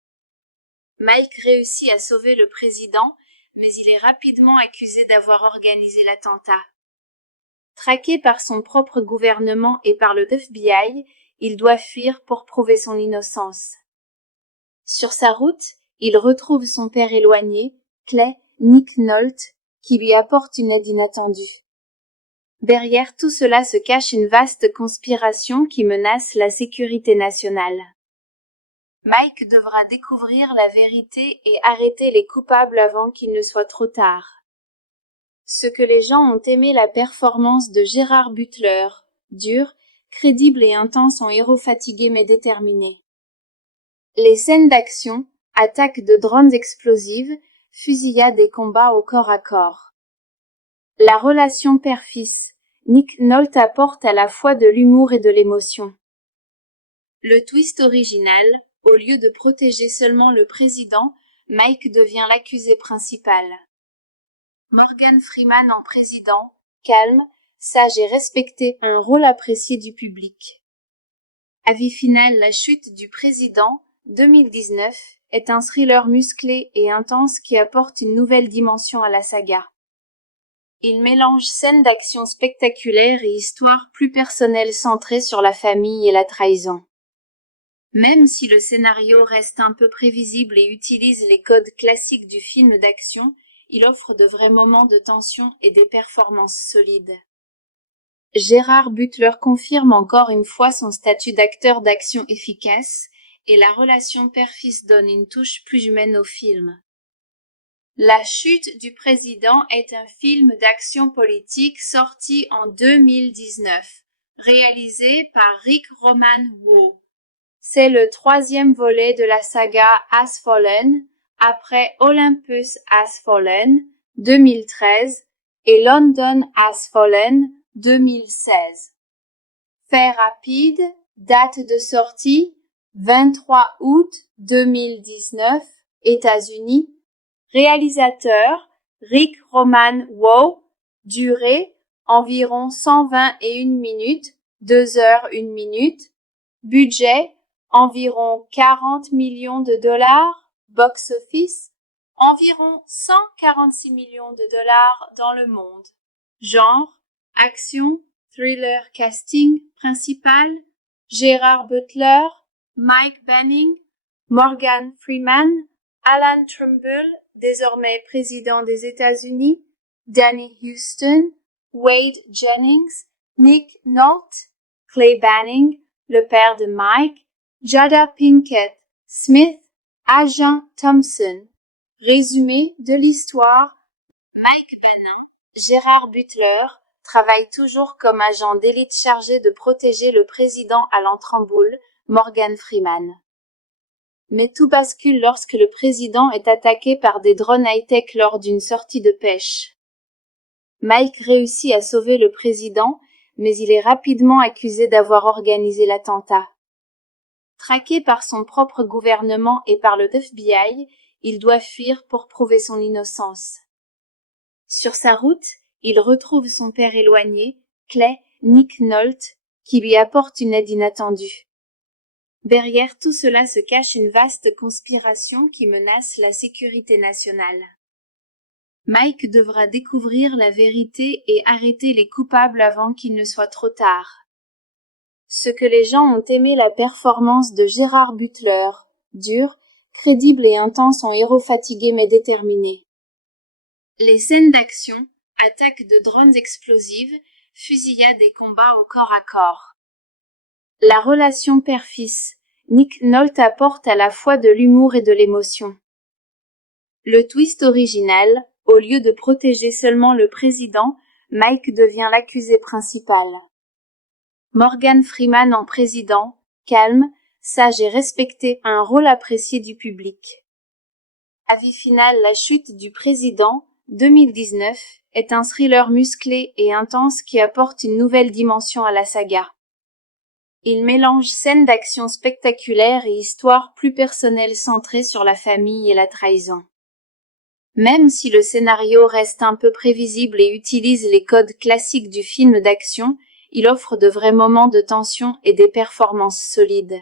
Mike réussit à sauver le président, mais il est rapidement accusé d'avoir organisé l'attentat. Traqué par son propre gouvernement et par le FBI, il doit fuir pour prouver son innocence. Sur sa route, il retrouve son père éloigné, Nick Nolte, qui lui apporte une aide inattendue. Derrière tout cela se cache une vaste conspiration qui menace la sécurité nationale. Mike devra découvrir la vérité et arrêter les coupables avant qu'il ne soit trop tard. Ce que les gens ont aimé la performance de Gerard Butler, dur, crédible et intense en héros fatigué mais déterminé. Les scènes d'action, attaques de drones explosives, fusillades et combats au corps à corps. La relation père-fils, Nick Nolte apporte à la fois de l'humour et de l'émotion. Le twist original, au lieu de protéger seulement le président, Mike devient l'accusé principal. Morgan Freeman en président, calme, sage et respecté, un rôle apprécié du public. Avis final, La chute du président, 2019, est un thriller musclé et intense qui apporte une nouvelle dimension à la saga. Il mélange scènes d'action spectaculaires et histoires plus personnelles centrées sur la famille et la trahison. Même si le scénario reste un peu prévisible et utilise les codes classiques du film d'action, il offre de vrais moments de tension et des performances solides. Gerard Butler confirme encore une fois son statut d'acteur d'action efficace, et la relation père-fils donne une touche plus humaine au film. La chute du président est un film d'action politique sorti en 2019, réalisé par Rick Roman Waugh. C'est le troisième volet de la saga Has Fallen, après Olympus Has Fallen, 2013, et London Has Fallen, 2016. Fait rapide, date de sortie, 23 août 2019, États-Unis. Réalisateur, Rick Roman Waugh. Durée, environ 121 minutes, 2 heures 1 minute. Budget, environ 40 millions de dollars. Box-office, environ 146 millions de dollars dans le monde. Genre, action, thriller. Casting principal, Gerard Butler, Mike Banning, Morgan Freeman, Alan Trumbull, désormais président des États-Unis, Danny Huston, Wade Jennings, Nick Nolte, Clay Banning, le père de Mike, Jada Pinkett Smith, Agent Thompson. Résumé de l'histoire, Mike Banning, Gerard Butler, travaille toujours comme agent d'élite chargé de protéger le président Alan Trumbull, Morgan Freeman. Mais tout bascule lorsque le président est attaqué par des drones high-tech lors d'une sortie de pêche. Mike réussit à sauver le président, mais il est rapidement accusé d'avoir organisé l'attentat. Traqué par son propre gouvernement et par le FBI, il doit fuir pour prouver son innocence. Sur sa route, il retrouve son père éloigné, Clay Nick Nolte, qui lui apporte une aide inattendue. Derrière tout cela se cache une vaste conspiration qui menace la sécurité nationale. Mike devra découvrir la vérité et arrêter les coupables avant qu'il ne soit trop tard. Ce que les gens ont aimé la performance de Gerard Butler, dur, crédible et intense en héros fatigué mais déterminé. Les scènes d'action, attaques de drones explosives, fusillades et combats au corps à corps. La relation père-fils, Nick Nolte apporte à la fois de l'humour et de l'émotion. Le twist original, au lieu de protéger seulement le président, Mike devient l'accusé principal. Morgan Freeman en président, calme, sage et respecté, a un rôle apprécié du public. Avis final, La chute du président, 2019, est un thriller musclé et intense qui apporte une nouvelle dimension à la saga. Il mélange scènes d'action spectaculaires et histoires plus personnelles centrées sur la famille et la trahison. Même si le scénario reste un peu prévisible et utilise les codes classiques du film d'action, il offre de vrais moments de tension et des performances solides.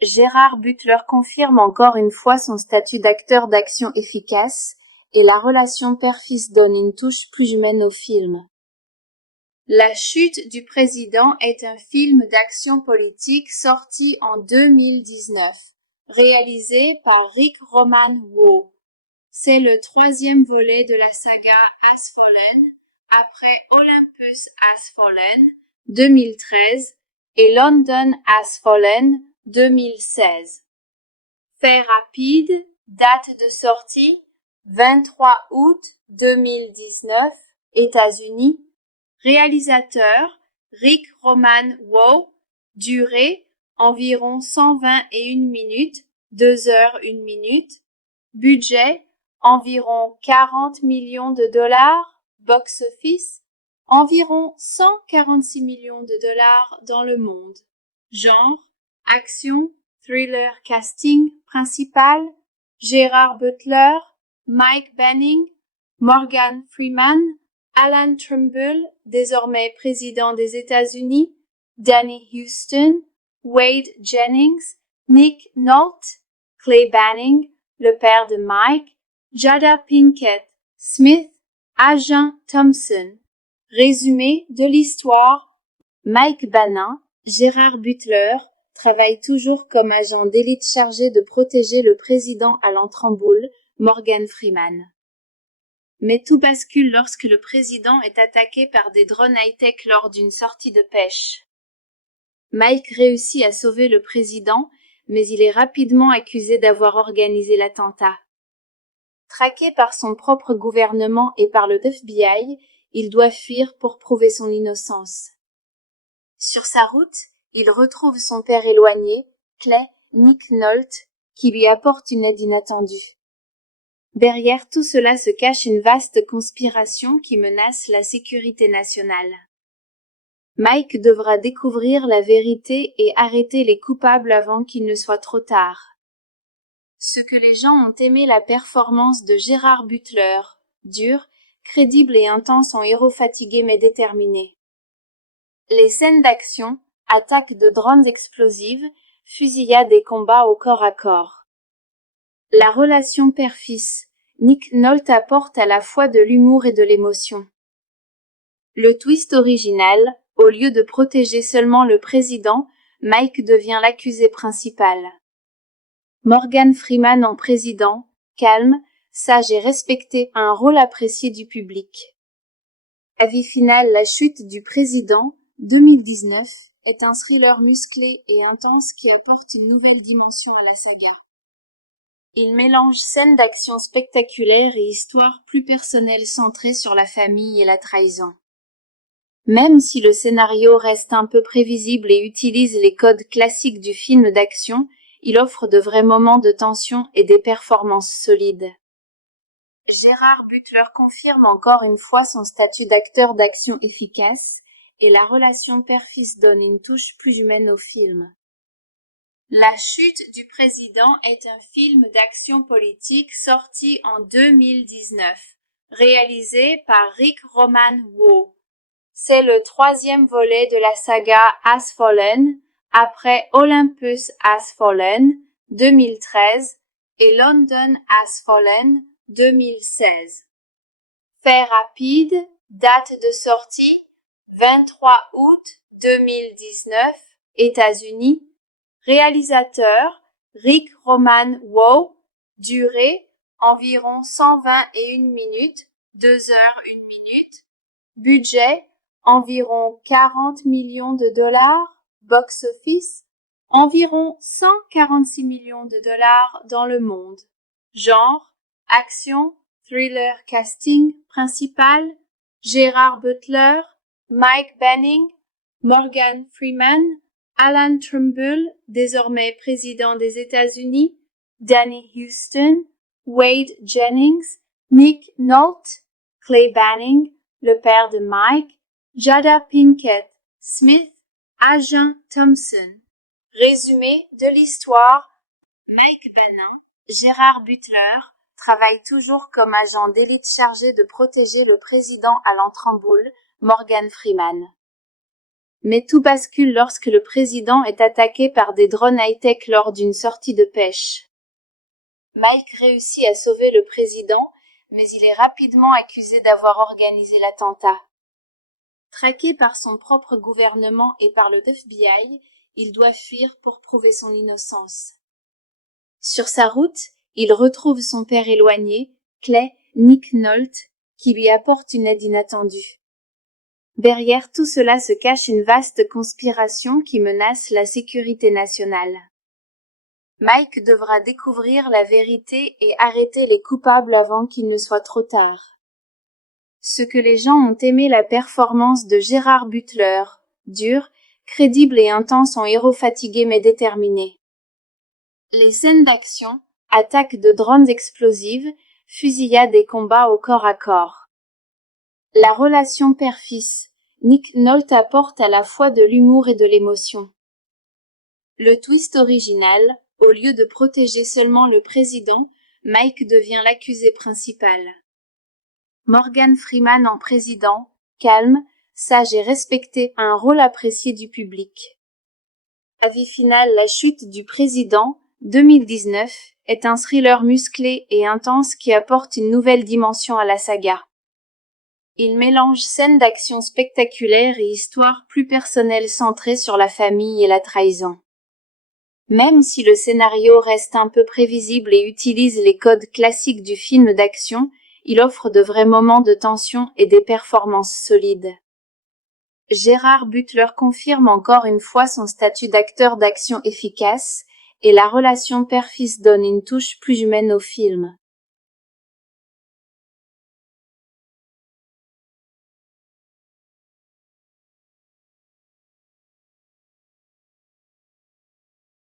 Gerard Butler confirme encore une fois son statut d'acteur d'action efficace, et la relation père-fils donne une touche plus humaine au film. La chute du président est un film d'action politique sorti en 2019, réalisé par Rick Roman Waugh. C'est le troisième volet de la saga Has Fallen, après Olympus Has Fallen, 2013, et London Has Fallen, 2016. Fait rapide, date de sortie, 23 août 2019, États-Unis. Réalisateur, Rick Roman Waugh. Durée, environ 121 minutes, 2 heures 1 minute. Budget, environ 40 millions de dollars, box-office, environ 146 millions de dollars dans le monde. Genre, action, thriller. Casting principal, Gerard Butler, Mike Banning, Morgan Freeman, Alan Trumbull, désormais président des États-Unis, Danny Huston, Wade Jennings, Nick Nolte, Clay Banning, le père de Mike, Jada Pinkett Smith, Agent Thompson. Résumé de l'histoire. Mike Banning, Gerard Butler, travaille toujours comme agent d'élite chargé de protéger le président à l'entramboules, Morgan Freeman. Mais tout bascule lorsque le président est attaqué par des drones high-tech lors d'une sortie de pêche. Mike réussit à sauver le président, mais il est rapidement accusé d'avoir organisé l'attentat. Traqué par son propre gouvernement et par le FBI, il doit fuir pour prouver son innocence. Sur sa route, il retrouve son père éloigné, Clay Nick Nolte, qui lui apporte une aide inattendue. Derrière tout cela se cache une vaste conspiration qui menace la sécurité nationale. Mike devra découvrir la vérité et arrêter les coupables avant qu'il ne soit trop tard. Ce que les gens ont aimé la performance de Gerard Butler, dur, crédible et intense en héros fatigué mais déterminé. Les scènes d'action, attaques de drones explosives, fusillades et combats au corps à corps. La relation père-fils, Nick Nolte apporte à la fois de l'humour et de l'émotion. Le twist original, au lieu de protéger seulement le président, Mike devient l'accusé principal. Morgan Freeman en président, calme, sage et respecté, a un rôle apprécié du public. Avis final, La chute du président, 2019, est un thriller musclé et intense qui apporte une nouvelle dimension à la saga. Il mélange scènes d'action spectaculaires et histoires plus personnelles centrées sur la famille et la trahison. Même si le scénario reste un peu prévisible et utilise les codes classiques du film d'action, il offre de vrais moments de tension et des performances solides. Gerard Butler confirme encore une fois son statut d'acteur d'action efficace, et la relation père-fils donne une touche plus humaine au film. La chute du président est un film d'action politique sorti en 2019, réalisé par Rick Roman Waugh. C'est le troisième volet de la saga Has Fallen, après Olympus Has Fallen, 2013, et London Has Fallen, 2016. Fait rapide, date de sortie, 23 août 2019, États-Unis. Réalisateur, Rick Roman Waugh. Durée, environ 121 minutes, 2 heures 1 minute. Budget, environ 40 millions de dollars. Box-office, environ 146 millions de dollars dans le monde. Genre, action, thriller. Casting principal, Gerard Butler, Mike Banning, Morgan Freeman, Alan Trumbull, désormais président des États-Unis, Danny Huston, Wade Jennings, Nick Nolte, Clay Banning, le père de Mike, Jada Pinkett Smith, Agent Thompson. Résumé de l'histoire. Mike Banning, Gerard Butler, travaille toujours comme agent d'élite chargé de protéger le président Alan Trumbull, Morgan Freeman. Mais tout bascule lorsque le président est attaqué par des drones high-tech lors d'une sortie de pêche. Mike réussit à sauver le président, mais il est rapidement accusé d'avoir organisé l'attentat. Traqué par son propre gouvernement et par le FBI, il doit fuir pour prouver son innocence. Sur sa route, il retrouve son père éloigné, Nick Nolte, qui lui apporte une aide inattendue. Derrière tout cela se cache une vaste conspiration qui menace la sécurité nationale. Mike devra découvrir la vérité et arrêter les coupables avant qu'il ne soit trop tard. Ce que les gens ont aimé la performance de Gerard Butler, dur, crédible et intense en héros fatigué mais déterminé. Les scènes d'action, attaques de drones explosives, fusillades et combats au corps à corps. La relation père-fils, Nick Nolte apporte à la fois de l'humour et de l'émotion. Le twist original, au lieu de protéger seulement le président, Mike devient l'accusé principal. Morgan Freeman en président, calme, sage et respecté, a un rôle apprécié du public. Avis final, La chute du président, 2019, est un thriller musclé et intense qui apporte une nouvelle dimension à la saga. Il mélange scènes d'action spectaculaires et histoires plus personnelles centrées sur la famille et la trahison. Même si le scénario reste un peu prévisible et utilise les codes classiques du film d'action, il offre de vrais moments de tension et des performances solides. Gerard Butler confirme encore une fois son statut d'acteur d'action efficace, et la relation père-fils donne une touche plus humaine au film.